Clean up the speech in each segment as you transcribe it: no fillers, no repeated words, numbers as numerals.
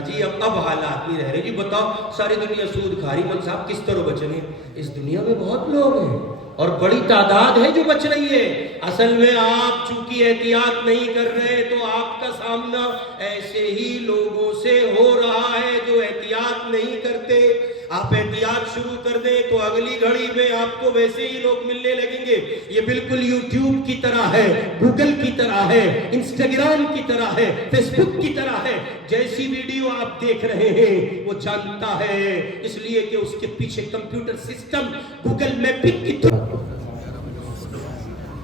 جی اب حالات نہیں رہ رہے. جی بتاؤ ساری دنیا سود کھا رہی, من صاحب کس طرح بچیں گے؟ اس دنیا میں بہت لوگ ہیں اور بڑی تعداد ہے جو بچ رہی ہے. اصل میں آپ چونکہ احتیاط نہیں کر رہے تو آپ کا سامنا ایسے ہی لوگوں سے ہو رہا ہے جو احتیاط نہیں کرتے. آپ احتیاط شروع کر دیں تو اگلی گھڑی میں آپ کو ویسے ہی لوگ ملنے لگیں گے. یہ بالکل یوٹیوب کی طرح ہے, گوگل کی طرح ہے, انسٹاگرام کی طرح ہے, فیس بک کی طرح ہے. جیسی ویڈیو آپ دیکھ رہے ہیں وہ جانتا ہے, اس لیے کہ اس کے پیچھے کمپیوٹر سسٹم گوگل میپنگ کی طرح.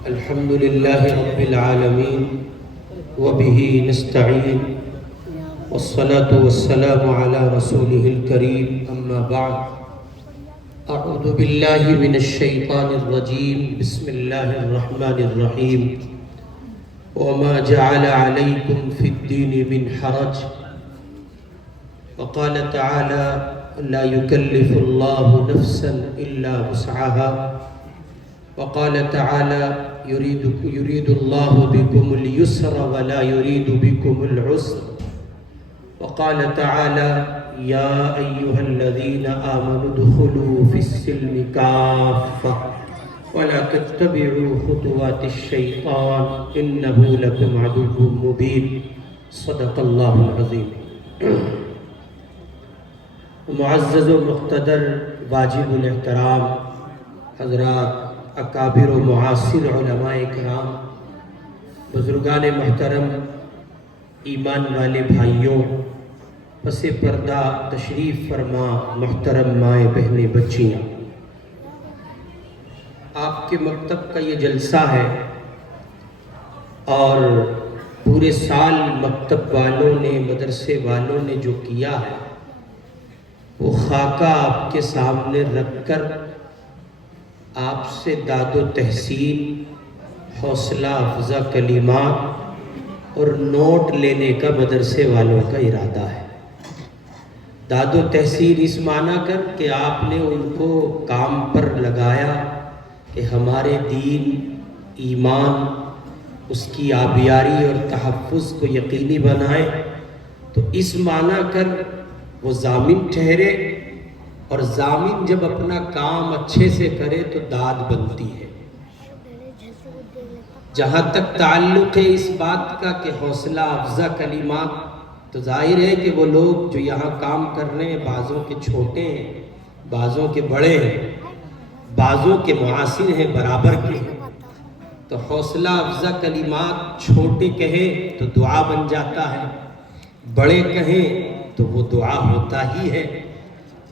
الحمدللہ رب العالمین وبہ نستعین والصلاة والسلام علی رسولہ الکریم. اما بعد اعوذ باللہ من الشیطان الرجیم. بسم اللہ الرحمن الرحیم. وما جعل علیکم فی الدین من حرج. وقال تعالی لا يكلف الله نفسا الا وسعها. وقال تعالى يريد الله بكم اليسر ولا يريد بكم العسر. وقال تعالى يا أيها الذين آمنوا ادخلوا في السلم كافة ولا تتبعوا خطوات الشيطان إنه لكم عدو مبين. صدق الله العظيم. معزز و مقتدر واجب الاحترام حضرات, اکابر و معاصر علماء کرام, بزرگان محترم, ایمان والے بھائیوں, پس پردہ تشریف فرما محترم مائیں بہنیں بچیاں, آپ کے مکتب کا یہ جلسہ ہے اور پورے سال مکتب والوں نے, مدرسے والوں نے جو کیا ہے وہ خاکہ آپ کے سامنے رکھ کر آپ سے داد و تحسین, حوصلہ افزا کلمات اور نوٹ لینے کا مدرسے والوں کا ارادہ ہے. داد و تحسین اس معنی کر کہ آپ نے ان کو کام پر لگایا کہ ہمارے دین, ایمان, اس کی آبیاری اور تحفظ کو یقینی بنائیں. تو اس معنی کر وہ ضامن ٹھہرے, اور ضامن جب اپنا کام اچھے سے کرے تو داد بنتی ہے. جہاں تک تعلق ہے اس بات کا کہ حوصلہ افزا کلمات, تو ظاہر ہے کہ وہ لوگ جو یہاں کام کر رہے ہیں بعضوں کے چھوٹے ہیں, بعضوں کے بڑے ہیں, بعضوں کے معاصر ہیں, برابر کے ہیں. تو حوصلہ افزا کلمات چھوٹے کہیں تو دعا بن جاتا ہے, بڑے کہیں تو وہ دعا ہوتا ہی ہے,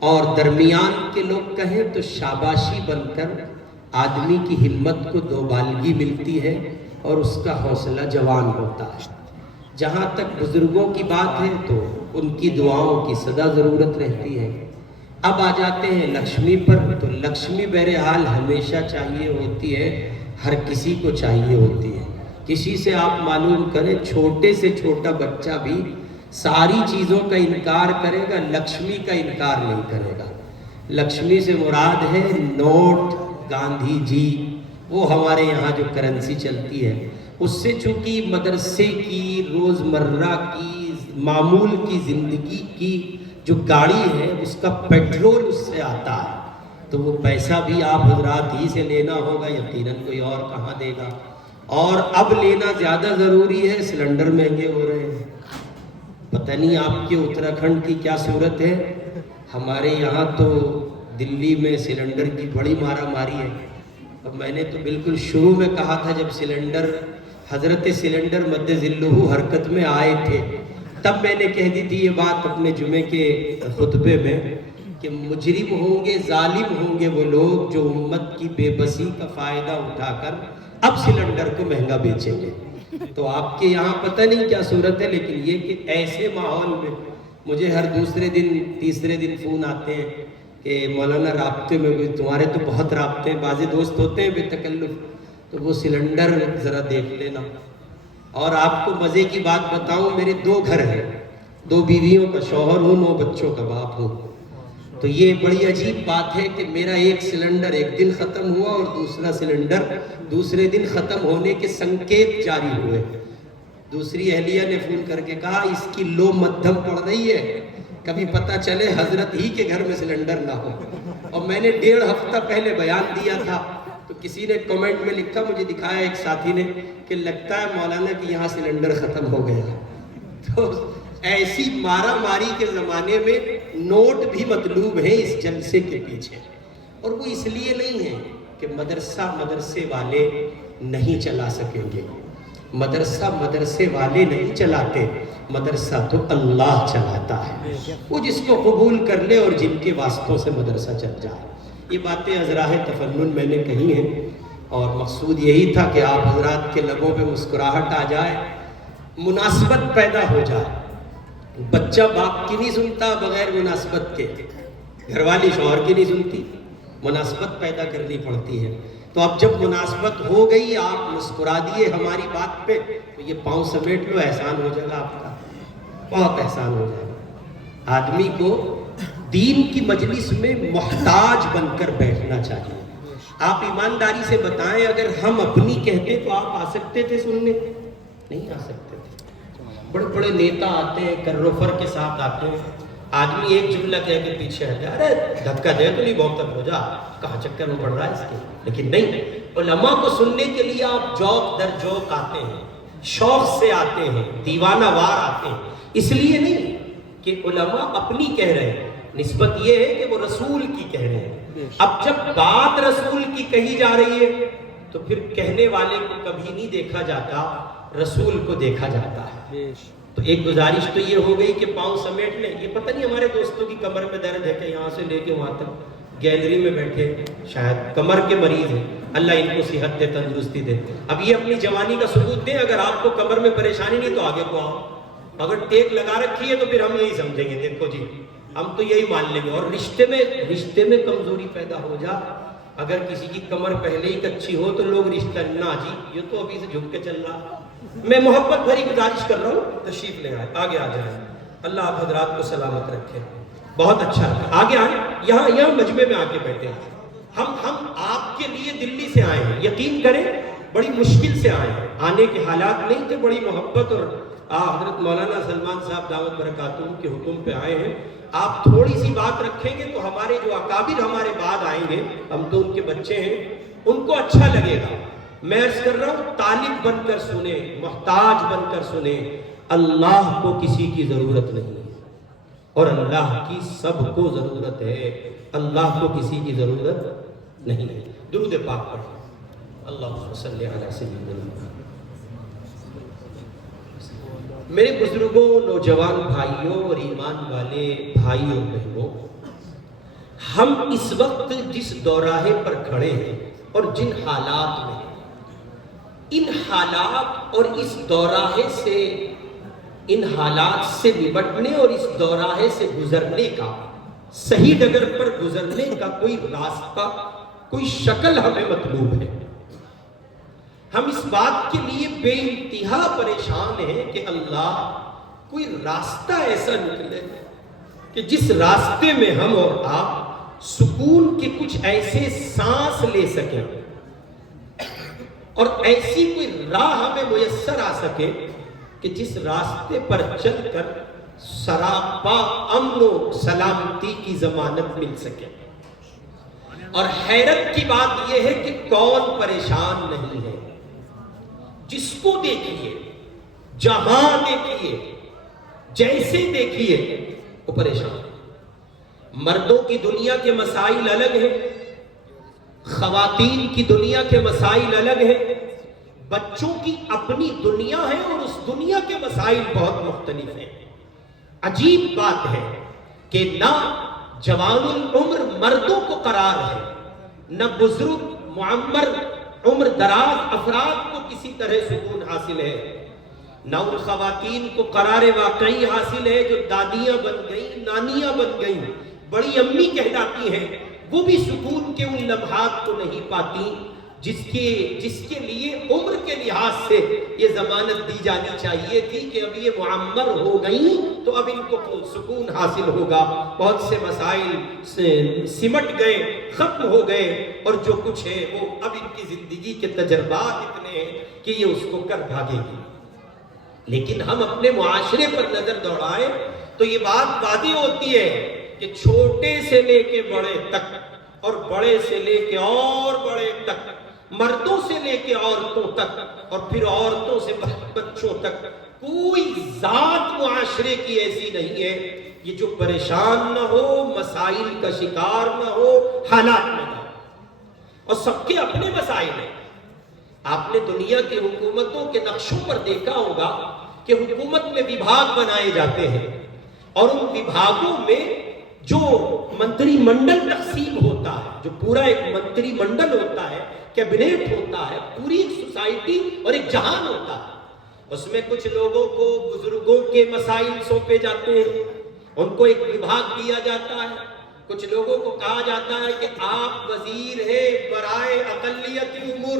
اور درمیان کے لوگ کہیں تو شاباشی بن کر آدمی کی ہمت کو دوبالگی ملتی ہے اور اس کا حوصلہ جوان ہوتا ہے. جہاں تک بزرگوں کی بات ہے تو ان کی دعاؤں کی سدا ضرورت رہتی ہے. اب آ جاتے ہیں لکشمی پر. تو لکشمی بہرحال ہمیشہ چاہیے ہوتی ہے, ہر کسی کو چاہیے ہوتی ہے. کسی سے آپ معلوم کریں, چھوٹے سے چھوٹا بچہ بھی ساری چیزوں کا انکار کرے گا, لکشمی کا انکار نہیں کرے گا. لکشمی سے مراد ہے نوٹ, گاندھی جی, وہ ہمارے یہاں جو کرنسی چلتی ہے اس سے چونکہ مدرسے کی, روزمرہ کی, معمول کی زندگی کی جو گاڑی ہے اس کا پیٹرول اس سے آتا ہے, تو وہ پیسہ بھی آپ حضرات ہی سے لینا ہوگا, یقیناً کوئی اور کہاں دے گا. اور اب لینا زیادہ ضروری ہے, سلنڈر مہنگے ہو رہے ہیں. پتہ نہیں آپ کے اتراکھنڈ کی کیا صورت ہے, ہمارے یہاں تو دلی میں سلنڈر کی بڑی مارا ماری ہے. اب میں نے تو بالکل شروع میں کہا تھا جب سلنڈر, حضرت سلنڈر مد ذلہ حرکت میں آئے تھے, تب میں نے کہہ دی تھی یہ بات اپنے جمعے کے خطبے میں کہ مجرم ہوں گے, ظالم ہوں گے وہ لوگ جو امت کی بے بسی کا فائدہ اٹھا کر اب سلنڈر کو مہنگا بیچیں گے. تو آپ کے یہاں پتہ نہیں کیا صورت ہے, لیکن یہ کہ ایسے ماحول میں مجھے ہر دوسرے دن, تیسرے دن فون آتے ہیں کہ مولانا رابطے میں, تمہارے تو بہت رابطے ہیں, بعض دوست ہوتے ہیں بے تکلف, تو وہ سلنڈر ذرا دیکھ لینا. اور آپ کو مزے کی بات بتاؤں, میرے 2 گھر ہیں, 2 بیویوں کا شوہر ہوں, 9 بچوں کا باپ ہوں. تو یہ بڑی عجیب بات ہے کہ میرا ایک سلنڈر ایک دن ختم ہوا اور دوسرا سلنڈر دوسرے دن ختم ہونے کے سنکیت جاری ہوئے. دوسری اہلیہ نے فون کر کے کہا اس کی لو مدھم پڑ رہی ہے، کبھی پتہ چلے حضرت ہی کے گھر میں سلنڈر نہ ہو۔ اور میں نے 1.5 ہفتہ پہلے بیان دیا تھا تو کسی نے کمنٹ میں لکھا، مجھے دکھایا ایک ساتھی نے، کہ لگتا ہے مولانا کہ یہاں سلنڈر ختم ہو گیا۔ تو ایسی مارا ماری کے زمانے میں نوٹ بھی مطلوب ہیں اس جلسے کے پیچھے، اور وہ اس لیے نہیں ہے کہ مدرسے والے نہیں چلا سکیں گے، مدرسے والے نہیں چلاتے، مدرسہ تو اللہ چلاتا ہے، وہ جس کو قبول کر لے اور جن کے واسطوں سے مدرسہ چل جائے۔ یہ باتیں ازراہ تفنن میں نے کہی ہیں، اور مقصود یہی تھا کہ آپ حضرات کے لبوں پہ مسکراہٹ آ جائے، مناسبت پیدا ہو جائے۔ بچہ باپ کی نہیں سنتا بغیر مناسبت کے، گھر والی شوہر کی نہیں سنتی، مناسبت پیدا کرنی پڑتی ہے۔ تو اب جب مناسبت ہو گئی، آپ مسکرا دیے ہماری بات پہ، تو یہ پاؤں سمیٹ لو، احسان ہو جائے گا آپ کا، بہت احسان ہو جائے گا۔ آدمی کو دین کی مجلس میں محتاج بن کر بیٹھنا چاہیے۔ آپ ایمانداری سے بتائیں، اگر ہم اپنی کہتے تو آپ آ سکتے تھے سننے؟ نہیں آ سکتے تھے۔ بڑے بڑے نیتا آتے ہیں، کروفر کے ساتھ آتے ہیں، آدمی ایک جملہ کہہ کے پیچھے ہٹے، ارے دھکا دے تو نہیں بہت تک ہو جا، کہاں چکر میں پڑ رہا ہے اس کے۔ لیکن نہیں، علماء کو سننے کے لیے آپ جوق در جوق آتے ہیں، شوق سے آتے ہیں، دیوانہ وار آتے ہیں، اس لیے نہیں کہ علماء اپنی کہہ رہے ہیں، نسبت یہ ہے کہ وہ رسول کی کہہ رہے ہیں۔ اب جب بات رسول کی کہی جا رہی ہے تو پھر کہنے والے کو کبھی نہیں دیکھا جاتا، رسول کو دیکھا جاتا ہے۔ تو ایک گزارش تو یہ ہو گئی کہ پاؤں سمیٹ لیں۔ یہ پتہ نہیں ہمارے دوستوں کی کمر میں درد ہے کہ یہاں سے لے کے وہاں تک گیلری میں بیٹھے شاید کمر کے مریض ہیں، اللہ ان کو صحت دے، تندرستی دے۔ اب یہ اپنی جوانی کا ثبوت دیں، اگر آپ کو کمر میں پریشانی نہیں تو آگے کو آؤ، اگر ٹیک لگا رکھی ہے تو پھر ہم یہی سمجھیں گے، دیکھو جی ہم تو یہی مان لیں گے۔ اور رشتے میں کمزوری پیدا ہو جا، اگر کسی کی کمر پہلے ہی کچی ہو تو لوگ رشتہ نہ جی یہ تو ابھی سے جھک کے چل رہا۔ میں محبت بھری گزارش کر رہا ہوں، تشریف لے آئے، آگے آ جائیں، اللہ آپ حضرات کو سلامت رکھے۔ بہت اچھا لگا، آگے آئیں، یہاں مجمع میں آ کے بیٹھے ہیں۔ ہم آپ کے لیے دلی سے آئے ہیں، یقین کریں بڑی مشکل سے آئے ہیں، آنے کے حالات نہیں تھے، بڑی محبت اور حضرت مولانا سلمان صاحب دعوت برکاتہ کے حکم پہ آئے ہیں۔ آپ تھوڑی سی بات رکھیں گے تو ہمارے جو اکابر ہمارے بعد آئیں گے، ہم تو ان کے بچے ہیں، ان کو اچھا لگے گا۔ میں عرض کر رہا ہوں، طالب بن کر سنیں، محتاج بن کر سنیں، اللہ کو کسی کی ضرورت نہیں ہے اور اللہ کی سب کو ضرورت ہے، اللہ کو کسی کی ضرورت نہیں ہے۔ درود پاک پڑھیں، اللہم صلی علی سیدنا۔ میرے بزرگوں، نوجوان بھائیوں اور ایمان والے بھائیوں بہنوں، ہم اس وقت جس دوراہے پر کھڑے ہیں اور جن حالات میں، ان حالات اور اس دوراہے سے، ان حالات سے نمٹنے اور اس دوراہے سے گزرنے کا، صحیح ڈگر پر گزرنے کا کوئی راستہ، کوئی شکل ہمیں مطلوب ہے۔ ہم اس بات کے لیے بے انتہا پریشان ہیں کہ اللہ کوئی راستہ ایسا نکلے کہ جس راستے میں ہم اور آپ سکون کے کچھ ایسے سانس لے سکیں اور ایسی کوئی راہ ہمیں میسر آ سکے کہ جس راستے پر چل کر سراپا امن و سلامتی کی ضمانت مل سکے۔ اور حیرت کی بات یہ ہے کہ کون پریشان نہیں ہے؟ جس کو دیکھیے، جہاں دیکھیے، جیسے دیکھیے، وہ پریشان۔ مردوں کی دنیا کے مسائل الگ ہیں، خواتین کی دنیا کے مسائل الگ ہیں، بچوں کی اپنی دنیا ہے اور اس دنیا کے مسائل بہت مختلف ہیں۔ عجیب بات ہے کہ نہ جوان العمر مردوں کو قرار ہے، نہ بزرگ معمر عمر دراز افراد کو کسی طرح سکون حاصل ہے، نہ ان خواتین کو قرار واقعی حاصل ہے جو دادیاں بن گئیں، نانیاں بن گئیں، بڑی امی کہلاتی ہیں، وہ بھی سکون کے ان لمحات کو نہیں پاتی جس کے لیے عمر کے لحاظ سے یہ ضمانت دی جانی چاہیے تھی کہ اب یہ معمر ہو گئیں تو اب ان کو سکون حاصل ہوگا، بہت سے مسائل سمٹ گئے، ختم ہو گئے، اور جو کچھ ہے وہ اب ان کی زندگی کے تجربات اتنے ہیں کہ یہ اس کو کر بھاگے گی۔ لیکن ہم اپنے معاشرے پر نظر دوڑائیں تو یہ بات واضح ہوتی ہے کہ چھوٹے سے لے کے بڑے تک اور بڑے سے لے کے اور بڑے تک، مردوں سے لے کے عورتوں تک اور پھر عورتوں سے بچوں تک، کوئی ذات معاشرے کی ایسی نہیں ہے یہ جو پریشان نہ ہو، مسائل کا شکار نہ ہو، حالات میں نہ ہو، اور سب کے اپنے مسائل ہیں۔ آپ نے دنیا کی حکومتوں کے نقشوں پر دیکھا ہوگا کہ حکومت میں وبھاگ بنائے جاتے ہیں اور ان وبھاگوں میں جو منتری منڈل تقسیم ہوتا ہے، جو پورا ایک منتری منڈل ہوتا ہے، کیبنٹ ہوتا ہے، پوری ایک سوسائٹی اور ایک جہان ہوتا ہے، اس میں کچھ لوگوں کو بزرگوں کے مسائل سونپے جاتے ہیں، ان کو ایک وبھاگ دیا جاتا ہے، کچھ لوگوں کو کہا جاتا ہے کہ آپ وزیر ہیں برائے اقلیتی امور،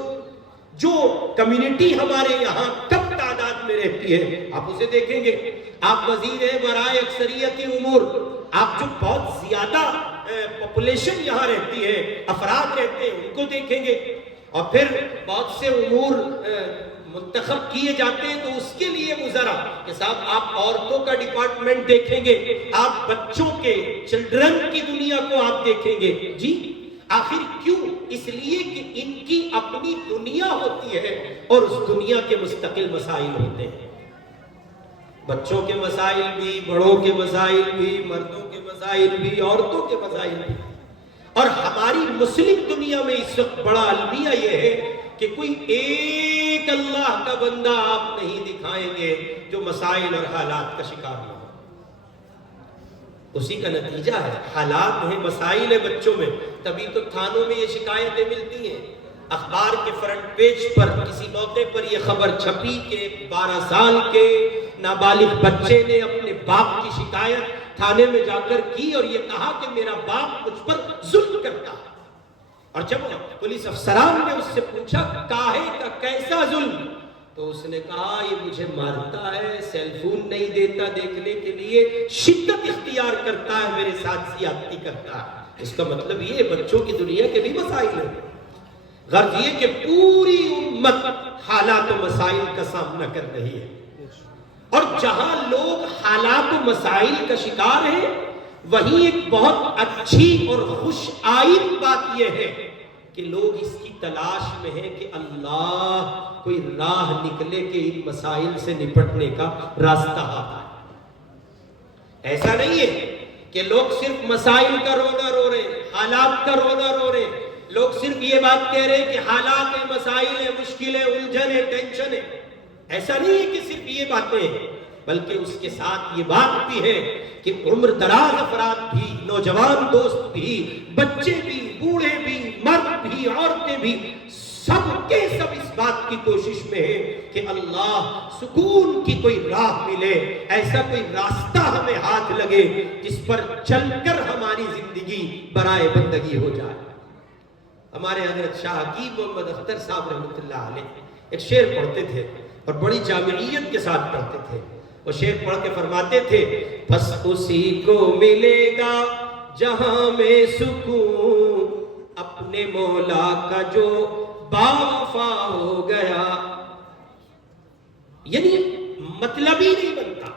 جو کمیونٹی ہمارے یہاں کم تعداد میں رہتی ہے آپ اسے دیکھیں گے، آپ وزیر ہیں برائے اکثریتی امور، آپ جو بہت زیادہ پاپولیشن یہاں رہتی ہے، افراد رہتے ہیں، ان کو دیکھیں گے، اور پھر بہت سے امور منتخب کیے جاتے ہیں تو اس کے لیے مظاہرہ کہ صاحب آپ عورتوں کا ڈپارٹمنٹ دیکھیں گے، آپ بچوں کے چلڈرن کی دنیا کو آپ دیکھیں گے۔ جی آخر کیوں؟ اس لیے کہ ان کی اپنی دنیا ہوتی ہے اور اس دنیا کے مستقل مسائل ہوتے ہیں، بچوں کے مسائل بھی، بڑوں کے مسائل بھی، مردوں کے مسائل بھی، عورتوں کے مسائل بھی۔ اور ہماری مسلم دنیا میں اس وقت بڑا المیہ یہ ہے کہ کوئی ایک اللہ کا بندہ آپ نہیں دکھائیں گے جو مسائل اور حالات کا شکار نہ ہو۔ اسی کا نتیجہ ہے، حالات ہیں، مسائل ہیں بچوں میں، تبھی تو تھانوں میں یہ شکایتیں ملتی ہیں، اخبار کے فرنٹ پیج پر کسی موقع پر یہ خبر چھپی کہ 12 سال کے نابالغ بچے نے اپنے باپ کی شکایت تھانے میں جا کر کی اور یہ کہا کہ میرا باپ مجھ پر ظلم کرتا ہے، اور جب پولیس افسران نے اس سے پوچھا کاہے کا کیسا ظلم، تو اس نے کہا یہ مجھے مارتا ہے، سیل فون نہیں دیتا دیکھنے کے لیے، شدت اختیار کرتا ہے، میرے ساتھ زیادتی کرتا ہے۔ اس کا مطلب یہ بچوں کی دنیا کے بھی مسائل ہیں، غرض یہ کہ پوری امت حالات و مسائل کا سامنا کر رہی ہے، اور جہاں لوگ حالات و مسائل کا شکار ہیں وہیں ایک بہت اچھی اور خوش آئین بات یہ ہے کہ لوگ اس کی تلاش میں ہیں کہ اللہ کوئی راہ نکلے کہ ان مسائل سے نپٹنے کا راستہ آتا ہے۔ ایسا نہیں ہے کہ لوگ صرف مسائل کا رونا رو رہے ہیں، حالات کا رونا رو رہے ہیں، لوگ صرف یہ بات کہہ رہے ہیں کہ حالات ہیں، مسائل ہیں، مشکلیں، الجھن ہیں، ٹینشن ہے۔ ایسا نہیں ہے کہ صرف یہ باتیں ہیں، بلکہ اس کے ساتھ یہ بات بھی ہے کہ عمر دراز افراد بھی، نوجوان دوست بھی، بچے بھی، بوڑھے بھی، مرد بھی، عورتیں بھی، سب کے سب اس بات کی کوشش میں ہے کہ اللہ سکون کی کوئی راہ ملے، ایسا کوئی راستہ ہمیں ہاتھ لگے جس پر چل کر ہماری زندگی برائے بندگی ہو جائے۔ ہمارے حضرت شاہ حکیم محمد اختر صاحب رحمۃ اللہ علیہ ایک شعر پڑھتے تھے اور بڑی جامعیت کے ساتھ پڑھتے تھے، وہ شعر پڑھ کے فرماتے تھے بس اسی کو ملے گا جہاں میں سکون، اپنے مولا کا جو باوفا ہو گیا۔ یعنی مطلب ہی نہیں بنتا،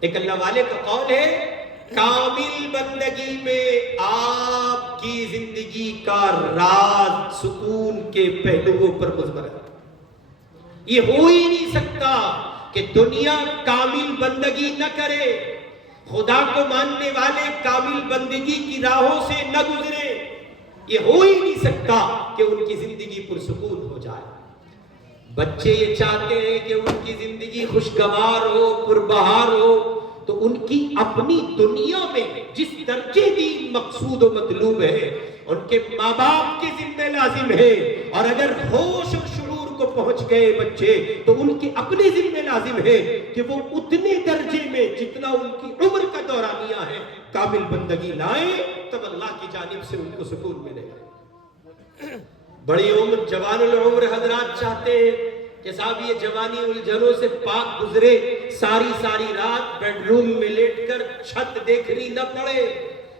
ایک اللہ والے کا قول ہے کامل بندگی میں آپ کی زندگی کا راز سکون کے پہلوؤں پر مضمر ہے۔ یہ ہو ہی نہیں سکتا کہ دنیا کامل بندگی نہ کرے، خدا کو ماننے والے کامل بندگی کی راہوں سے نہ گزرے، یہ ہو ہی نہیں سکتا کہ ان کی زندگی پرسکون ہو جائے۔ بچے یہ چاہتے ہیں کہ ان کی زندگی خوشگوار ہو، پربہار ہو، تو ان کی اپنی دنیا میں جس درجے دین مقصود و مطلوب ہے ان کے ماں باپ کے ذمہ لازم ہے، اور اگر ہوش اور شعور کو پہنچ گئے بچے تو ان کے اپنے ذمہ لازم ہے کہ وہ اتنے درجے میں جتنا ان کی عمر کا دورانیہ ہے کامل بندگی لائیں، تب اللہ کی جانب سے ان کو سکون ملے گا۔ بڑی عمر جوان العمر حضرات چاہتے ہیں کہ صاحب یہ جوانی الجھنوں سے پاک گزرے، ساری رات بیڈ روم میں لیٹ کر چھت دیکھنی نہ پڑے،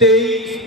23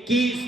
21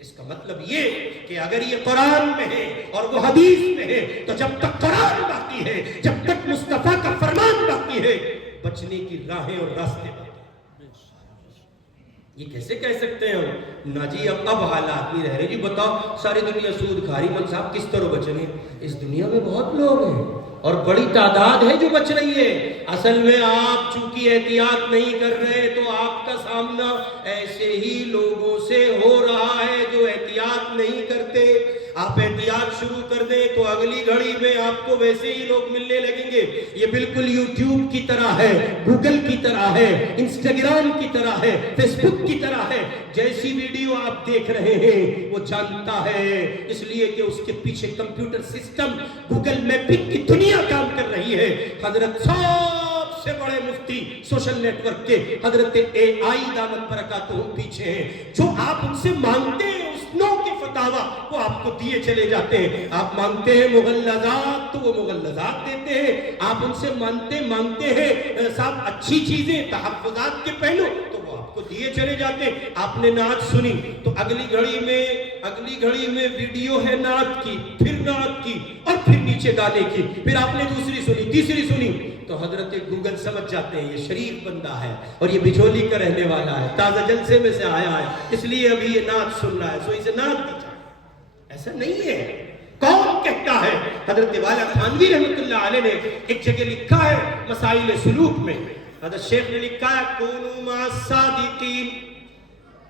اس کا مطلب یہ کہ اگر یہ قرآن میں ہے اور وہ حدیث میں ہے تو جب تک قرآن باقی ہے، جب تک مصطفیٰ کا فرمان باقی ہے، بچنے کی راہیں اور راستے باقی ہیں۔ یہ کیسے کہہ سکتے ہیں ہم؟ نا جی اب حالات نہیں رہ رہے۔ جی بتاؤ ساری دنیا سود کھا رہی، مول صاحب کس طرح بچیں گے؟ اس دنیا میں بہت لوگ ہیں اور بڑی تعداد ہے جو بچ رہی ہے۔ اصل میں آپ چونکہ احتیاط نہیں کر رہے تو آپ کا سامنا ایسے ہی لوگوں سے ہو رہا ہے جو احتیاط نہیں کرتے۔ آپ احتیاط شروع کر دیں تو اگلی گھڑی میں آپ کو ویسے ہی لوگ ملنے لگیں گے۔ یہ بالکل یوٹیوب کی طرح ہے، گوگل کی طرح ہے، انسٹاگرام کی طرح ہے، فیس بک کی طرح ہے۔ جیسی ویڈیو آپ دیکھ رہے ہیں وہ جانتا ہے، اس لیے کہ اس کے پیچھے کمپیوٹر سسٹم گوگل میپنگ کی دنیا کام کر رہی ہے۔ حضرت سب سے بڑے مفتی سوشل نیٹ ورک کے حضرت AI دامت برکاتہ پیچھے ہیں۔ جو آپ ان سے مانگتے ہیں اس نو کے فتاوا وہ آپ کو دیے چلے جاتے ہیں۔ آپ مانگتے ہیں مغلظات تو وہ مغلظات دیتے ہیں۔ آپ ان سے مانگتے ہیں صاحب اچھی چیزیں تحفظات کے پہلو تو وہ آپ کو دیے چلے جاتے ہیں۔ آپ نے نعت سنی تو اگلی گھڑی میں ویڈیو ہے نعت کی، پھر نعت کی اور پھر نیچے گانے کی، پھر آپ نے دوسری سنی، تیسری سنی تو حضرت گوگل سمجھ جاتے ہیں یہ شریف بندہ ہے اور یہ بجھولی کا رہنے والا ہے، تازہ جلسے میں سے آیا ہے، اس لیے ابھی یہ نعت سن رہا ہے، سو اسے نعت دی جائے۔ ایسا نہیں ہے۔ کون کہتا ہے؟ حضرت والا تھانوی رحمۃ اللہ علیہ نے ایک جگہ لکھا ہے مسائل سلوک میں، حضرت شیخ نے لکھا ہے کونوا مع الصادقین،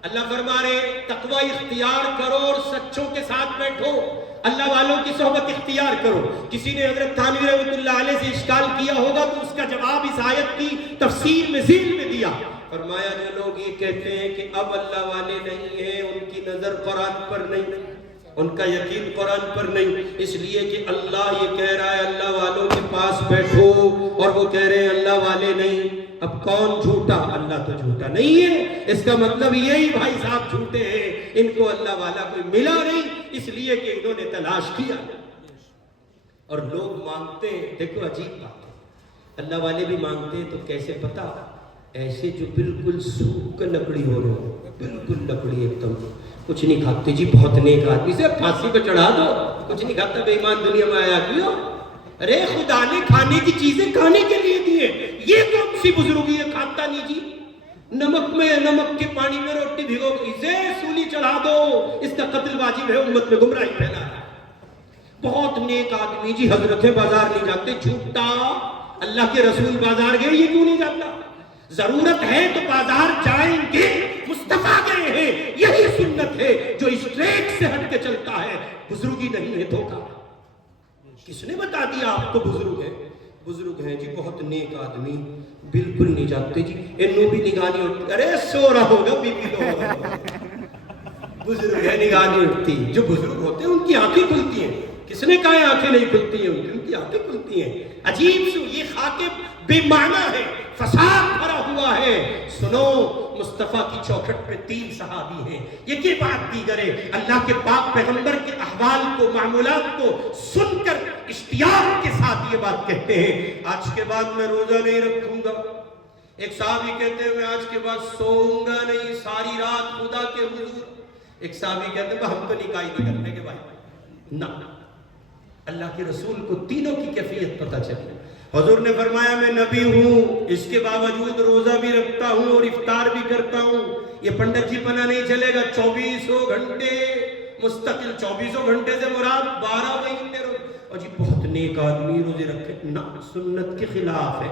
اللہ فرما رہے تقوی اختیار کرو اور سچوں کے ساتھ بیٹھو، اللہ والوں کی صحبت اختیار کرو۔ کسی نے حضرت تھانوی رحمۃ اللہ علیہ سے اشکال کیا ہوگا تو اس کا جواب اس آیت کی تفسیر میں ذیل میں دیا، فرمایا جو لوگ یہ کہتے ہیں کہ اب اللہ والے نہیں ہیں، ان کی نظر قرآن پر نہیں، ان کا یقین قرآن پر نہیں، اس لیے کہ اللہ یہ کہہ رہا ہے اللہ والوں کے پاس بیٹھو اور وہ کہہ رہے ہیں اللہ والے نہیں۔ اب کون جھوٹا؟ اللہ تو جھوٹا نہیں ہے۔ اس کا مطلب یہی بھائی صاحب جھوٹے ہیں، ان کو اللہ والا کوئی ملا نہیں اس لیے کہ انہوں نے تلاش کیا اور لوگ مانگتے ہیں۔ دیکھو عجیب بات ہے، اللہ والے بھی مانگتے ہیں تو کیسے پتا؟ ایسے جو بالکل سوکھ لکڑی ہو رہے ہو، بالکل لکڑی ایک دم کچھ نہیں کھاتے جی، بہت نیک آدمی سے پھانسی پہ چڑھا دو، کچھ نہیں کھاتا، بے ایمان دنیا میں آیا کیوں؟ ارے خدا نے کھانے کی چیزیں کھانے کے لیے دی ہیں، یہ کون سی بزرگی ہے؟ کھاتا نہیں جی، نمک کے پانی میں روٹی بھگو اسے سولی چڑھا دو، اس کا قتل واجب ہے، امت میں گمراہی پھیلا ہے۔ بہت نیک آدمی جی، حضرت بازار نہیں جاتے، جھوٹا، اللہ کے رسول بازار گئے، یہ کیوں نہیں جاتا؟ ضرورت ہے تو بازار جائیں گے، مصطفیٰ گئے ہیں، یہی سنت ہے جو اس ٹریک سے ہٹ کے چلتا ہے، بزرگی نہیں ہے دھوکہ۔ کس نے بتا دیا آپ کو بزرگ ہے؟ بزرگ ہیں جی، بہت نیک آدمی، بالکل نہیں جاتے جی، انہوں بھی نگاہ نہیں اٹھتی، ارے سو رہا ہوگا بی پی لو ہوگا، بزرگ ہے نگاہ نہیں اٹھتی۔ جو بزرگ ہوتے ہیں ان کی آنکھیں کھلتی ہیں، کس نے کہا آنکھیں نہیں کھلتی ہیں؟ ان کی آنکھیں کھلتی ہیں۔ عجیب سے یہ خاکے بے معنی ہے، فساد بھرا ہوا ہے۔ سنو مصطفیٰ کی چوکھٹ پہ 3 صحابی ہیں، یہ کی بات دیگر ہے، اللہ کے پاک پیغمبر کے احوال کو، معمولات کو سن کر اشتیاق کے ساتھ یہ بات کہتے ہیں آج کے بعد میں روزہ نہیں رکھوں گا۔ ایک صحابی کہتے ہیں میں آج کے بعد سوؤں گا نہیں ساری رات خدا کے حضور۔ ایک صحابی کہتے ہیں ہم تو نکاح نہیں کرنے کے بھائی نہ۔ اللہ کے رسول کو تینوں کی کیفیت پتہ چلی۔ حضور نے فرمایا میں نبی ہوں، اس کے باوجود روزہ بھی رکھتا ہوں اور افطار بھی کرتا ہوں، یہ پنڈت جی پنا نہیں چلے گا، 24 گھنٹے مستقل، 24 گھنٹے سے مراد 12 مہینے اور جی بہت نیک آدمی روزے رکھے، نہ، سنت کے خلاف ہے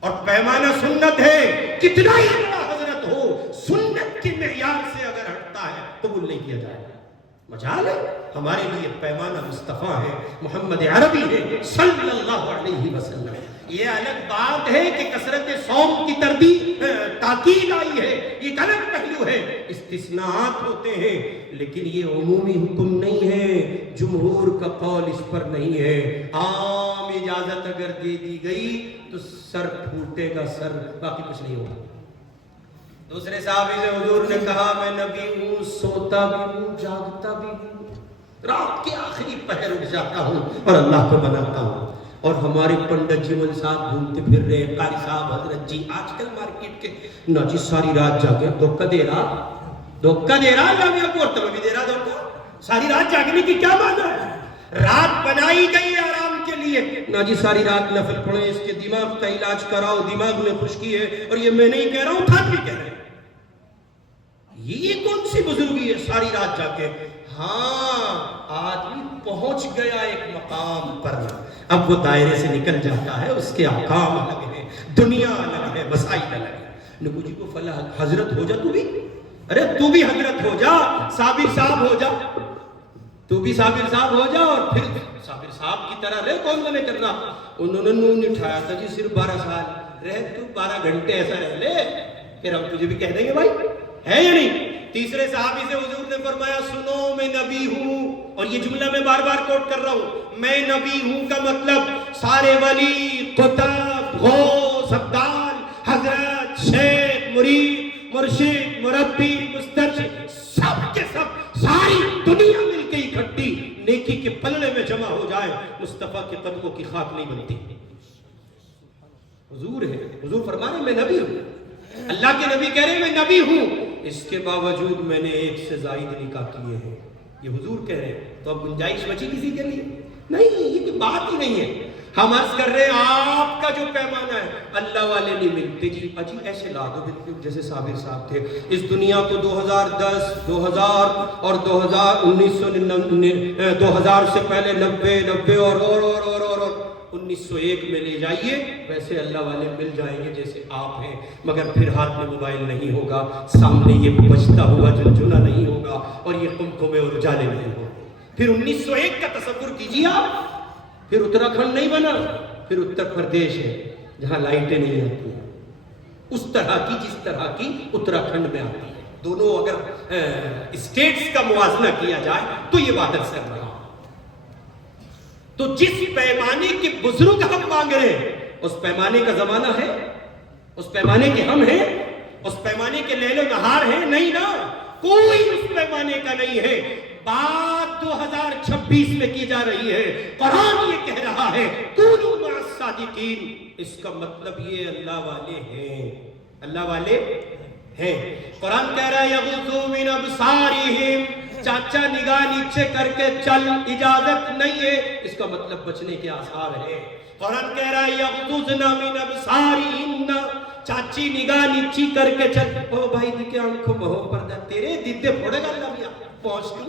اور پیمانہ سنت ہے، کتنا ہی بڑا حضرت ہو سنت کے معیار سے اگر ہٹتا ہے قبول نہیں کیا جائے گا۔ مجال ہے، ہمارے لیے پیمانہ مصطفیٰ ہے، محمد عربی ہے صلی اللہ علیہ وسلم۔ یہ الگ بات ہے کہ کثرت صوم کی تاکید آئی ہے، ایک الگ پہلو ہے، استثناءات ہوتے ہیں، لیکن یہ عمومی حکم نہیں ہے، جمہور کا قول اس پر نہیں ہے۔ عام اجازت اگر دے دی گئی تو سر پھوٹے گا، سر، باقی کچھ نہیں ہوگا۔ دوسرے صحابی سے حضور نے کہا میں نبی ہوں، سوتا بھی ہوں، جاگتا بھی ہوں، رات کے آخری پہر اٹھ جاتا ہوں اور اللہ کو مناتا ہوں۔ اور ہمارے پنڈت جی مول صاحب گھومتے پھر رہے ہیں، قاری صاحب، حضرت جی آج کل مارکیٹ کے نا جی ساری رات جاگے، دھوکہ دے رہا، دھوکہ دے رہا اللہ میاں کو اور تمہیں بھی دے رہا دھوکہ. ساری رات جاگنے کی کیا معنی ہے؟ رات بنائی گئی ہے آرام کے لیے. نہ جی ساری رات نفل پڑھیں، اس کے دماغ کا علاج کراؤ، دماغ میں خشکی ہے. اور یہ میں نہیں کہہ رہا ہوں، تھا بھی کہہ رہے ہیں. یہ کون سی بزرگی ہے ساری رات جا کے؟ ہاں آدمی پہنچ گیا ایک مقام پر، اب وہ دائرے سے نکل جاتا ہے. اس کے احکام الگ ہیں، دنیا الگ ہے، مسائل الگ ہے. نکو جی کو فلاں حضرت ہو جا تو بھی، ارے تو بھی حضرت ہو جا، صابر صاحب ہو جا، تو بھی صابر صاحب ہو جا. اور پھر صابر صاحب کی طرح رہے. کون نے کرنا؟ انہوں نے نون اٹھایا تھا جی صرف 12 سال رہ، تو 12 گھنٹے ایسا رہ لے، پھر ہم تجھے بھی کہہ دیں گے بھائی ہے یا نہیں. تیسرے صحابی سے حضور نے فرمایا سنو میں نبی ہوں، اور یہ جملہ میں بار بار کوٹ کر رہا ہوں، میں نبی ہوں کا مطلب سارے ولی، قطب، غوث، ابدال، حضرت، شیخ، مرید، مرشد، مربی، مسترشد، سب کے سب ساری دنیا مل کے اکٹھی نیکی کے پلڑے میں جمع ہو جائے، مصطفیٰ کے قدموں کی خاک نہیں بنتی. حضور ہے، حضور فرما رہے میں نبی ہوں، اللہ کے نبی کہہ رہے میں نبی ہوں، اس کے باوجود میں نے ایک سے زائد نکاح کیے ہیں. یہ حضور کہہ رہے ہیں. تو اب گنجائش بچی کسی کے لیے نہیں، یہ کوئی بات ہی نہیں ہے. ہم عرض کر رہے ہیں آپ کا جو پیمانہ ہے اللہ والے نہیں ملتے جی. اجی ایسے لا دو بالکل جیسے صابر صاحب تھے. اس دنیا کو 2010، 2000 اور 2000 سے پہلے 90 اور 1901 میں لے جائیے، ویسے اللہ والے مل جائیں گے جیسے آپ ہیں. مگر پھر ہاتھ میں موبائل نہیں ہوگا، سامنے یہ بجتا ہوا جھنجھنا نہیں ہوگا، اور یہ قمقمے اور اجالے نہیں ہوگا. پھر 1901 کا تصور کیجیے آپ. پھر اتراکھنڈ نہیں بنا، پھر اتر پردیش ہے جہاں لائٹیں نہیں آتی ہیں اس طرح کی جس طرح کی اتراکھنڈ میں آتی ہے. دونوں اگر اسٹیٹس کا موازنہ کیا جائے تو یہ بات عرض کر رہا ہوں. تو جس پیمانے کے بزرگ ہم مانگ رہے ہیں اس پیمانے کا زمانہ ہے، اس پیمانے کے ہم ہیں، اس پیمانے کے لیل و نہار ہیں؟ نہیں نا، کوئی اس پیمانے کا نہیں ہے. بات 2026 میں کی جا رہی ہے. قرآن یہ کہہ رہا ہے کونوا مع الصادقین. اس کا مطلب یہ اللہ والے ہیں، اللہ والے ہیں. قرآن کہہ رہا ہے یغضوا من ابصارہم، چاچا نگاہ نیچے کر کے چل، اجازت نہیں ہے. اس کا مطلب بچنے کے آثار ہے. قرآن کہہ رہا ہے یغضضن من ابصارہن، چاچی نگاہ نیچی کر کے چل. او بھائی دی کے آنکھوں میں ہو پردہ، تیرے دیدے پھوڑے گا اللہ میاں پہنچ تو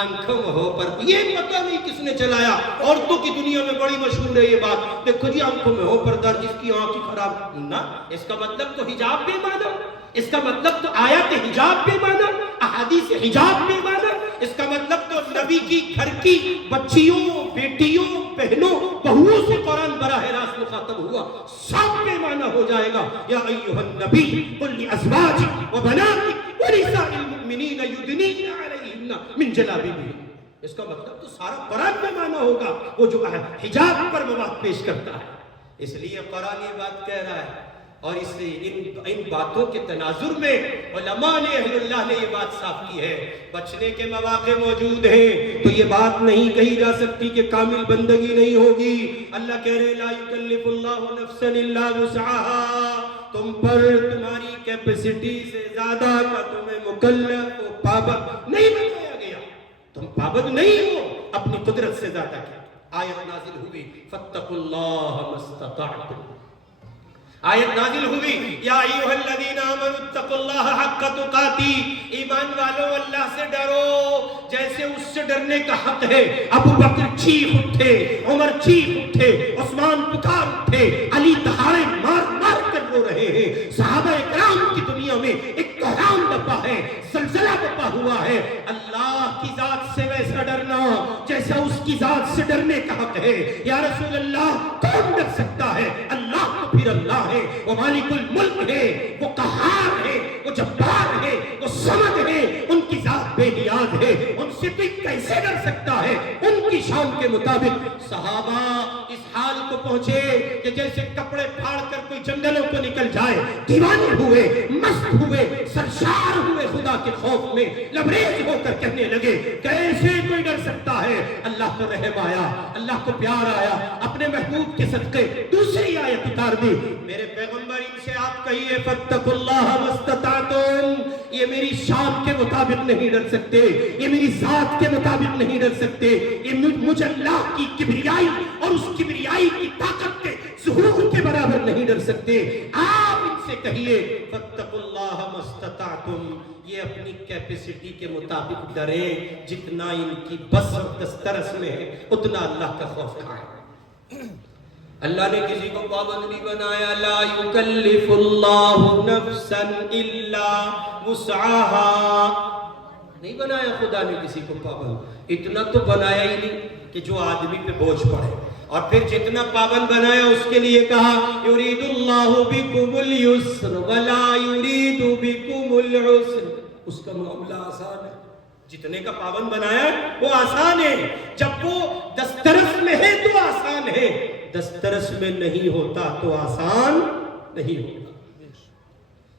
آنکھوں میں ہو پر. یہ پتہ نہیں کس نے چلایا. عورتوں کی دنیا میں بڑی مشہور ہے یہ بات. دیکھو جی آنکھوں میں ہو پردہ، جس کی آنکھ خراب نہ، اس کا مطلب تو حجاب بے معنی، اس کا مطلب تو آیات حجاب بے معنی، احادیث حجاب بے معنی. اس کا مطلب تو نبی کی گھر کی بچیوں، بیٹیوں، بہنوں، بہوؤں سے قرآن براہ راست مخاطب ہوا، سب بے معنی ہو جائے گا. یا ایھا النبی قل لازواجک وبناتک ونساء المؤمنین یدنین علیہن من جلابیبہن. اس کا مطلب تو سارا قرآن بے معنی ہوگا، وہ جو حجاب پر مواد پیش کرتا ہے. اس لیے قرآن یہ بات کہہ رہا ہے. اور اس ان باتوں کے تناظر میں علماء نے، اہل اللہ نے یہ بات صاف کی ہے. بچنے کے مواقع موجود ہیں تو یہ بات نہیں کہی جا سکتی کہ کامل بندگی نہیں ہوگی. اللہ کہہ رہے لا یکلف اللہ نفسا الا وسعها، تم پر تمہاری کیپیسٹی سے زیادہ کا تمہیں مکلف و پابند نہیں بنایا گیا. تم پابند نہیں ہو اپنی قدرت سے زیادہ کی. آیت نازل ہوئی فاتقوا اللہ ما استطعتم. آیت نازل ہوئی یا ایھا الذین آمنوا اتقوا اللہ حق تقاتہ، ایمان والو اللہ سے ڈرو جیسے اس سے ڈرنے کا حق ہے. ابو بکر چیخ اٹھے، عمر چیخ اٹھے، عثمان پکار اٹھے، علی دہاڑے مار مار کر رو رہے ہیں. صحابہ کرام کی دنیا میں ایک کوہرام بپا ہے، زلزلہ بپا ہوا ہے. اللہ کی ذات سے ویسا ڈرنا جیسا اس کی ذات سے ڈرنے کا حق ہے. یا رسول اللہ کون ڈر سکتا ہے؟ اللہ تو پھر اللہ ہے، وہ مالک الملک ہے، وہ قہار ہے، وہ جبار ہے، وہ صمد ہے. ان کی ذات بے نیاز ہے، ان سے کوئی کیسے ڈر سکتا ہے؟ ان کی شان کے مطابق صحابہ اس حال کو پہنچے کہ جیسے کپڑے پھاڑ کر کوئی جنگلوں کو نکل جائے، دیوانے ہوئے، مست ہوئے، سرشار ہوئے، خدا کے خوف میں لبریز ہو کر کہنے لگے کیسے کوئی ڈر سکتا ہے؟ اللہ کو رحم آیا، اللہ کو پیار آیا، اپنے محبوب کے صدقے دوسری آیت اتار دی، میرے پیغمبر ان سے آپ کہیے فاتقوا اللہ ما استطعتم، یہ میری شان کے مطابق نہیں ڈر سکتے، یہ میری ذات کے مطابق نہیں ڈر سکتے، یہ مجھ اللہ کی کبریائی اور اس کبریائی کی طاقت کے ظہور کے برابر نہیں ڈر سکتے۔ آپ ان سے کہیے فاتقوا اللہ ما استطعتم، یہ اپنی کیپیسٹی کے مطابق ڈریں، جتنا ان کی بس اور دسترس میں ہے اتنا اللہ کا خوف کھائیں۔ اللہ نے کسی کو پابند نہیں بنایا، لا یکلف اللہ نفسا الا وسعها، نہیں بنایا خدا نے کسی کو پابند، اتنا تو بنایا ہی نہیں کہ جو آدمی پہ بوجھ پڑے، اور پھر جتنا پابند بنایا اس کے لیے کہا یرید اللہ بکم اليسر ولا یرید بکم العسر، اس کا معاملہ آسان ہے، جتنے کا پابند بنایا ہے وہ آسان ہے، جب وہ دسترس میں ہے تو آسان ہے، دسترس میں نہیں ہوتا تو آسان نہیں ہوتا۔